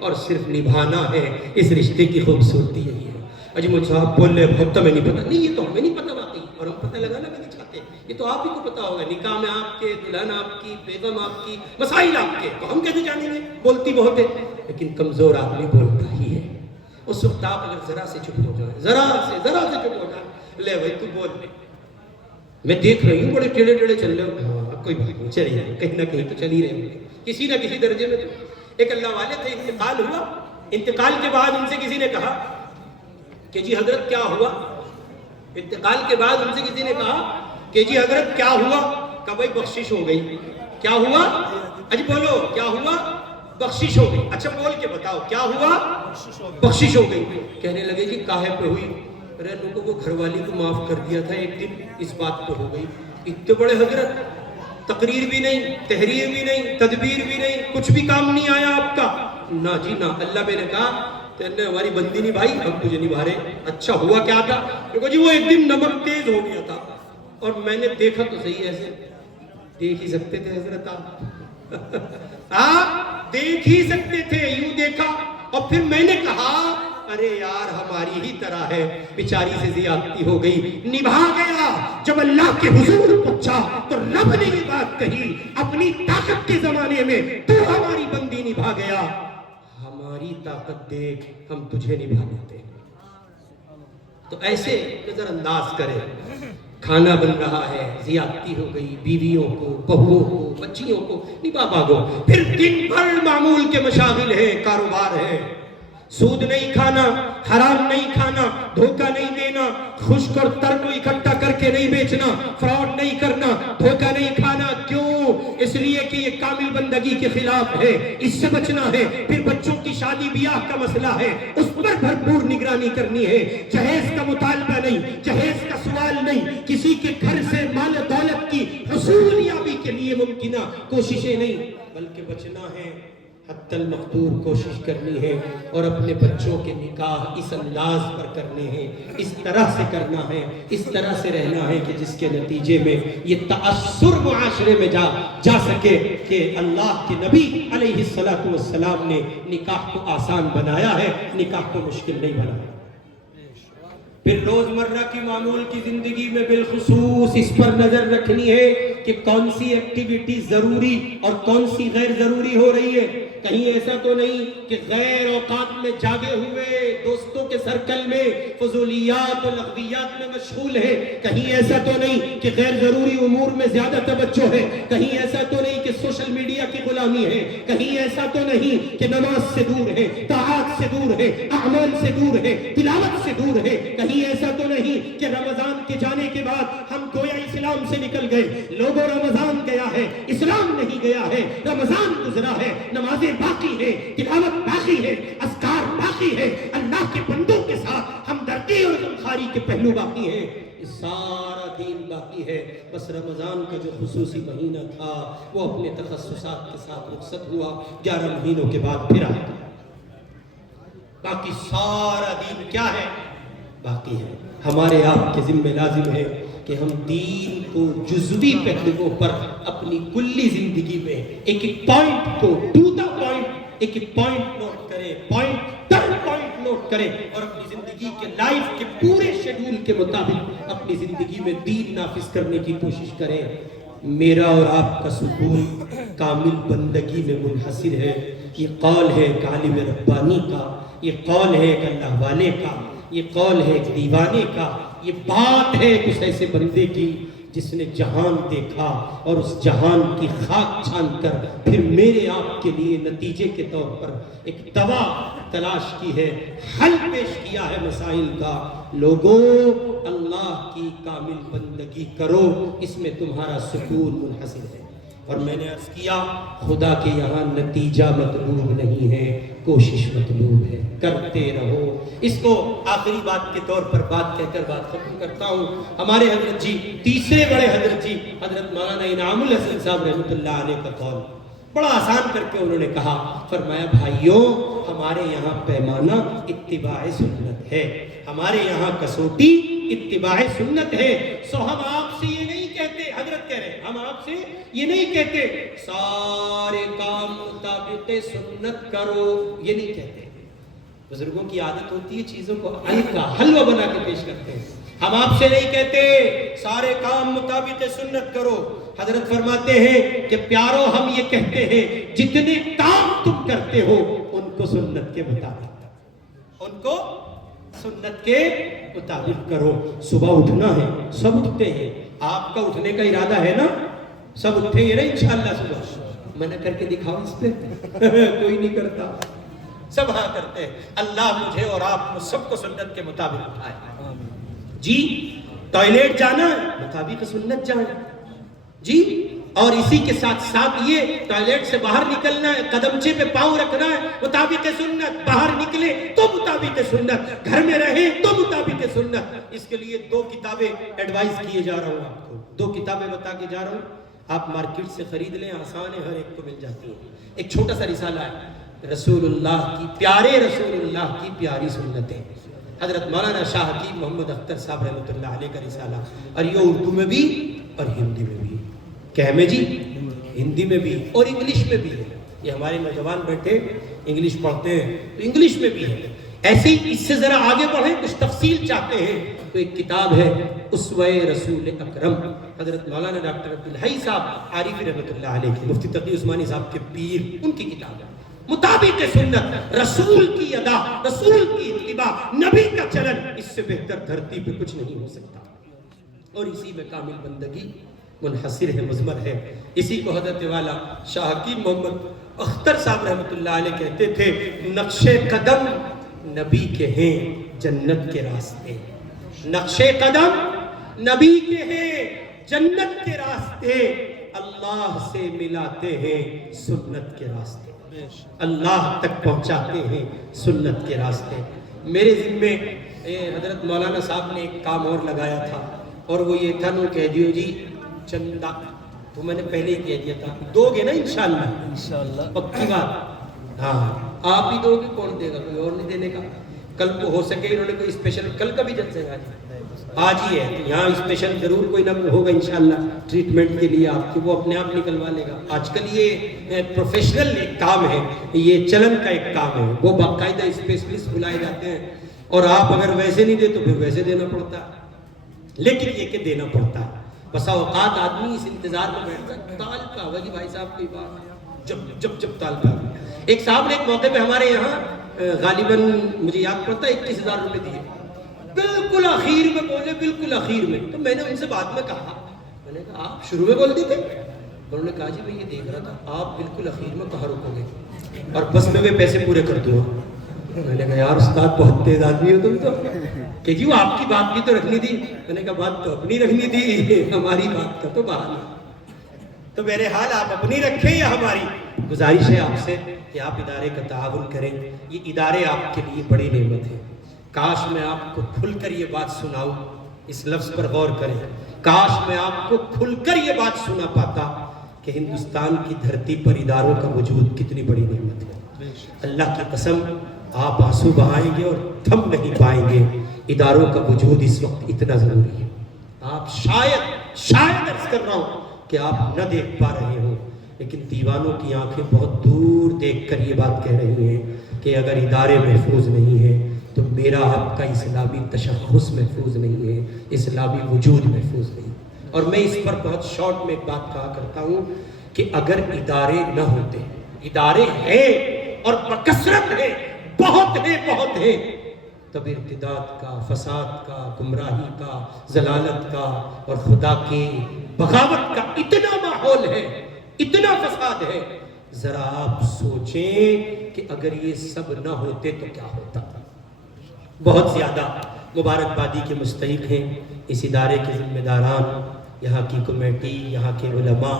اور صرف نبھانا ہے. اس رشتے کی خوبصورتی یہی ہے. اجی مجھ صاحب بول رہے بہت ہمیں نہیں پتا. نہیں، یہ تو ہمیں نہیں پتا واقعی، اور ہم پتہ لگانا بھی نہیں چاہتے. یہ تو آپ ہی کو پتا ہوگا، نکاح میں آپ کے، دلہن آپ کی، بیگم آپ کی، مسائل آپ کے، تو ہم کیسے جانیں گے؟ بولتی بہت ہے لیکن کمزور آدمی بولتا ہی ہے. اس وقت آپ اگر ذرا سے چپ ہو جائیں، ذرا سے چپ ہو جائیں، لے بھائی تو بول، میں دیکھ رہی ہوں بڑے ٹیڑے چل رہے ہو، کوئی بات نہیں، چلیے کہیں نہ کہیں تو چل ہی رہے ہوں کسی نہ کسی درجے میں. ایک اللہ والے تھے، انتقال ہوا. انتقال کے بعد ان سے کسی نے کہا کہ جی حضرت کیا ہوا؟ انتقال کے بعد ان سے کسی نے کہا کہ جی حضرت کیا ہوا؟ کہ بھائی بخشش ہو گئی. کیا ہوا؟ اجی بولو کیا ہوا؟ بخشش ہو گئی. اچھا بول کے بتاؤ کیا ہوا؟ بخشش ہو گئی. کہنے لگے جی کاہے پہ ہوئی؟ ارے لوگوں کو گھر والی کو معاف کر دیا تھا ایک دن، اس بات پہ ہو گئی. اتنے بڑے حضرت، تقریر بھی نہیں، تحریر بھی نہیں، تدبیر بھی نہیں، کچھ بھی کام نہیں آیا آپ کا؟ نہ جی نہ. اللہ میں نے کہا تیرے ہماری بندی نبھائی، ہم تجھے نبھا رہے. اچھا ہوا کیا تھا؟ دیکھو جی وہ ایک دن نمک تیز ہو گیا تھا اور میں نے دیکھا تو صحیح، ایسے دیکھ ہی سکتے تھے حضرت آپ دیکھ ہی سکتے تھے، یوں دیکھا اور پھر میں نے کہا ارے یار ہماری ہی طرح ہے، بیچاری سے زیادتی ہو گئی. نبھا گیا. جب اللہ کے حضور پہنچا تو رب نے یہ بات کہی اپنی طاقت کے زمانے میں تو ہماری بندی نبھا گیا، ہماری طاقت دیکھ ہم تجھے نبھا دیتے. تو ایسے نظر انداز کرے. کھانا بن رہا ہے، زیادتی ہو گئی، بیویوں کو، بہوؤں کو، بچیوں کو نبھا بھاگو. پھر دن بھر معمول کے مشاغل ہیں، کاروبار ہے. سود نہیں کھانا، حرام نہیں کھانا، دھوکہ نہیں دینا، خشک اور تر کو اکٹھا کر کے نہیں بیچنا، فراڈ نہیں کرنا، دھوکہ نہیں کھانا. کیوں؟ اس لیے کہ یہ کامل بندگی کے خلاف ہے، اس سے بچنا ہے. پھر بچوں کی شادی بیاہ کا مسئلہ ہے، اس پر بھرپور نگرانی کرنی ہے. جہیز کا مطالبہ نہیں، جہیز کا سوال نہیں، کسی کے گھر سے مال و دولت کی حصول یابی کے لیے ممکنہ کوششیں نہیں، بلکہ بچنا ہے، حتی المقدور کوشش کرنی ہے اور اپنے بچوں کے نکاح اس انداز پر کرنے ہیں، اس طرح سے کرنا ہے، اس طرح سے رہنا ہے کہ جس کے نتیجے میں یہ تأثر معاشرے میں جا سکے کہ اللہ کے نبی علیہ السلام نے نکاح کو آسان بنایا ہے، نکاح کو مشکل نہیں بنایا. پھر روزمرہ کی معمول کی زندگی میں بالخصوص اس پر نظر رکھنی ہے کہ کون سی ایکٹیویٹی ضروری اور کون سی غیر ضروری ہو رہی ہے. کہیں ایسا تو نہیں کہ غیر اوقات میں جاگے ہوئے دوستوں کے سرکل میں فضولیات اور لغویات میں مشغول ہے. کہیں ایسا تو نہیں کہ غیر ضروری امور میں زیادہ توجہ ہے. کہیں ایسا تو نہیں کہ سوشل میڈیا کی غلامی ہے. کہیں ایسا تو نہیں کہ نماز سے دور ہے، طاعات سے دور ہے، اعمال سے دور ہے، تلاوت سے دور ہے. کہیں ایسا تو نہیں کہ رمضان کے جانے کے بعد ہم گویا اسلام سے نکل گئے. لوگوں رمضان گیا ہے، اسلام نہیں گیا ہے. رمضان گزرا ہے، نمازیں باقی ہے، تلاوت باقی ہے، اذکار باقی ہے، اللہ کے بندوں کے ساتھ ہمدردی اور غمخواری کے پہلو باقی ہیں. سارا دین باقی ہے. بس رمضان کا جو خصوصی مہینہ تھا وہ اپنے تخصصات کے ساتھ رخصت ہوا، 11 مہینوں کے بعد پھر آیا. باقی سارا دین کیا ہے؟ باقی ہے. ہمارے آپ کے ذمہ لازم ہے کہ ہم دین کو جزوی پہلوؤں پر اپنی کلی زندگی میں ایک ایک پوائنٹ کو ٹو دا پوائنٹ ایک ایک پوائنٹ نوٹ کریں، پوائنٹ در پوائنٹ نوٹ کریں اور اپنی زندگی کے لائف کے پورے شیڈول کے مطابق اپنی زندگی میں دین نافذ کرنے کی کوشش کریں. میرا اور آپ کا سکون کامل بندگی میں منحصر ہے. یہ قول ہے ایک عالم ربانی کا، یہ قول ہے ایک اللہ والے کا، یہ قول ہے ایک دیوانے کا، یہ بات ہے ایک ایسے بندے کی جس نے جہان دیکھا اور اس جہان کی خاک چھان کر پھر میرے آپ کے لیے نتیجے کے طور پر ایک دوا تلاش کی ہے، حل پیش کیا ہے مسائل کا. لوگوں اللہ کی کامل بندگی کرو، اس میں تمہارا سکون منحصر ہے. اور میں نے عرض کیا خدا کے یہاں نتیجہ مطلوب نہیں ہے، کوشش مطلوب ہے. کرتے رہو. اس کو آخری بات کے طور پر بات کہہ کر بات ختم کرتا ہوں. ہمارے حضرت جی، تیسرے بڑے حضرت جی، حضرت مولانا انعام الحسن صاحب رحمۃ اللہ علیہ کا قول بڑا آسان کر کے انہوں نے کہا، فرمایا بھائیوں ہمارے یہاں پیمانہ اتباع سنت ہے، ہمارے یہاں کسوٹی اتباع سنت ہے. سو ہم آپ سے یہ نہیں کہتے، حضرت کہہ رہے ہیں ہم آپ سے یہ نہیں کہتے سارے کام مطابق سنت کرو، یہ نہیں کہتے. بزرگوں کی عادت ہوتی ہے چیزوں کو ہلکا حلوہ بنا کے پیش کرتے ہیں. ہم آپ سے نہیں کہتے سارے کام مطابق سنت کرو. حضرت فرماتے ہیں کہ پیارو ہم یہ کہتے ہیں جتنے کام تم کرتے ہو ان کو سنت کے مطابق، ان کو سنت کے مطابق کرو. صبح اٹھنا ہے، سب اٹھتے ہیں. آپ کا اٹھنے کا ارادہ ہے نا؟ سب اٹھیں گے نا انشاءاللہ صبح؟ منع کر کے دکھاؤ اس پہ کوئی نہیں کرتا، سب ہاں کرتے ہیں. اللہ مجھے اور آپ کو سب کو سنت کے مطابق اٹھائے. جی ٹوائلٹ جانا ہے، مطابق سنت جائیں. جی اور اسی کے ساتھ ساتھ یہ ٹوائلٹ سے باہر نکلنا ہے، قدمچے پہ پاؤں رکھنا ہے، مطابق سنت، باہر نکلے تو مطابق سنت، گھر میں رہے تو مطابق سنت۔ اس کے لیے 2 کتابیں ایڈوائز کیے جا رہا ہوں آپ کو، 2 کتابیں بتا کے جا رہا ہوں، آپ مارکیٹ سے خرید لیں، آسان ہے، ہر ایک کو مل جاتی ہے۔ ایک چھوٹا سا رسالہ ہے، رسول اللہ کی، پیارے رسول اللہ کی پیاری سنتیں، حضرت مولانا شاہ حکیم محمد اختر صاحب رحمۃ اللہ علیہ کا رسالہ، اور یہ اردو میں بھی اور ہندی میں بھی، کیا ہے جی؟ ہندی میں بھی اور انگلش میں بھی ہے۔ یہ ہمارے نوجوان بیٹھے انگلش پڑھتے ہیں تو انگلش میں بھی ہے۔ ایسے ہی اس سے ذرا آگے بڑھیں، کچھ تفصیل چاہتے ہیں تو ایک کتاب ہے اسوہ رسول اکرم، حضرت مولانا ڈاکٹر عبدالحی صاحب عارفی رحمۃ اللہ علیہ کی، مفتی تقی عثمانی صاحب کے پیر، ان کی کتاب ہے۔ مطابق سنت، رسول کی ادا، رسول کی اتباع، نبی کا چلن، اس سے بہتر دھرتی پہ کچھ نہیں ہو سکتا، اور اسی میں کامل بندگی منحصر ہے، مضمر ہے۔ اسی کو حضرت والا شاہ حکیم محمد اختر صاحب رحمۃ اللہ علیہ کہتے تھے، نقش قدم نبی کے ہیں جنت کے راستے، نقش قدم نبی کے ہیں جنت کے راستے، اللہ سے ملاتے ہیں سنت کے راستے، اللہ تک پہنچاتے ہیں سنت کے راستے۔ میرے ذمے حضرت مولانا صاحب نے ایک کام اور لگایا تھا، اور وہ یہ تھا، نو کہہ دیو جی چندہ، تو میں نے پہلے ہی کہہ دیا تھا، دو گے نا انشاءاللہ، پکی بات، ہاں آپ ہی دو گے، کون دے گا، کوئی اور نہیں دینے کا۔ کل کو ہو سکے انہوں نے کوئی اسپیشل، کل کا بھی جلسے گا آج ہی ہے، یہاں اسپیشل ضرور کوئی نہ ہوگا انشاءاللہ ٹریٹمنٹ کے لیے آپ کی، وہ اپنے آپ نکلوا لے گا۔ آج کل یہ پروفیشنل ایک کام ہے، یہ چلن کا ایک کام ہے، وہ باقاعدہ اسپیشلسٹ بلائے جاتے ہیں، اور آپ اگر ویسے نہیں دے تو پھر ویسے دینا پڑتا ہے، لیکن یہ کہ دینا پڑتا ہے۔ بسا اوقات آدمی اس انتظار میں بیٹھتا ہے، تال کا ہوگا جی بھائی صاحب کوئی بات، جب تال کا۔ ایک صاحب نے ایک موقع پہ ہمارے یہاں غالباً مجھے یاد پڑتا ہے 21,000 روپے دیے، بالکل اخیر میں بولے، بالکل اخیر میں۔ تو میں نے ان سے بعد میں کہا، میں نے کہا آپ شروع میں بول دیتے؟ انہوں نے کہا جی میں یہ دیکھ رہا تھا آپ بالکل اخیر میں کہاں رکو گے، اور بس میں وہ پیسے پورے کر دوں گا۔ میں نے کہا یار استاد بہت تیز آدمی ہو تم تو، کہ جی وہ آپ کی بات بھی تو رکھنی تھی۔ میں نے کہا بات تو اپنی رکھنی تھی، ہماری بات کا تو بہانا۔ تو میرے حال آپ اپنی رکھیں یا ہماری؟ گزارش ہے آپ سے کہ آپ ادارے کا تعاون کریں، یہ ادارے آپ کے لیے بڑی نعمت ہے۔ کاش میں آپ کو کھل کر یہ بات سناؤں، اس لفظ پر غور کریں، کاش میں آپ کو کھل کر یہ بات سنا پاتا کہ ہندوستان کی دھرتی پر اداروں کا وجود کتنی بڑی نعمت ہے۔ اللہ کی قسم آپ آنسو بہائیں گے اور تھم نہیں پائیں گے، اداروں کا وجود اس وقت اتنا ضروری ہے۔ آپ شاید عرض کر رہا ہوں کہ آپ نہ دیکھ پا رہے ہوں، لیکن دیوانوں کی آنکھیں بہت دور دیکھ کر یہ بات کہہ رہی ہیں کہ اگر ادارے محفوظ نہیں ہیں تو میرا آپ کا اسلامی تشخص محفوظ نہیں ہے، اسلامی وجود محفوظ نہیں۔ اور میں اس پر بہت شارٹ میں ایک بات کہا کرتا ہوں کہ اگر ادارے نہ ہوتے، ادارے ہیں اور بکثرت ہیں، بہت ہیں، تب ارتداد کا، فساد کا، گمراہی کا، ضلالت کا اور خدا کی بغاوت کا اتنا ماحول ہے، اتنا فساد ہے۔ ذرا آپ سوچیں کہ اگر یہ سب نہ ہوتے تو کیا ہوتا۔ بہت زیادہ مبارکبادی کے مستحق ہیں اس ادارے کے ذمہ داران، یہاں کی کمیٹی، یہاں کے علماء،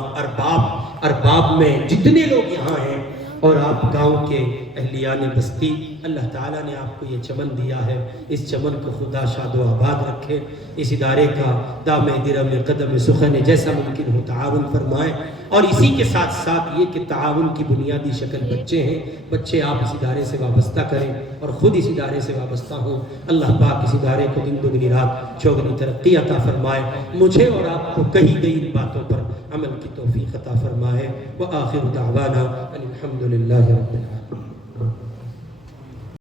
ارباب میں جتنے لوگ یہاں ہیں، اور آپ گاؤں کے اہلیان بستی۔ اللہ تعالیٰ نے آپ کو یہ چمن دیا ہے، اس چمن کو خدا شاد و آباد رکھے، اس ادارے کا دام درم قدم سخن جیسا ممکن ہو تعاون فرمائے، اور اسی کے ساتھ ساتھ یہ کہ تعاون کی بنیادی شکل بچے ہیں، بچے آپ اس ادارے سے وابستہ کریں اور خود اس ادارے سے وابستہ ہوں۔ اللہ پاک اس ادارے کو دن دگنی رات چوگنی ترقی عطا فرمائے، مجھے اور آپ کو کہی گئی ان باتوں پر عمل کی توفیق عطا فرمائے۔ وآخر دعوانا ان الحمد للہ رب العالمین۔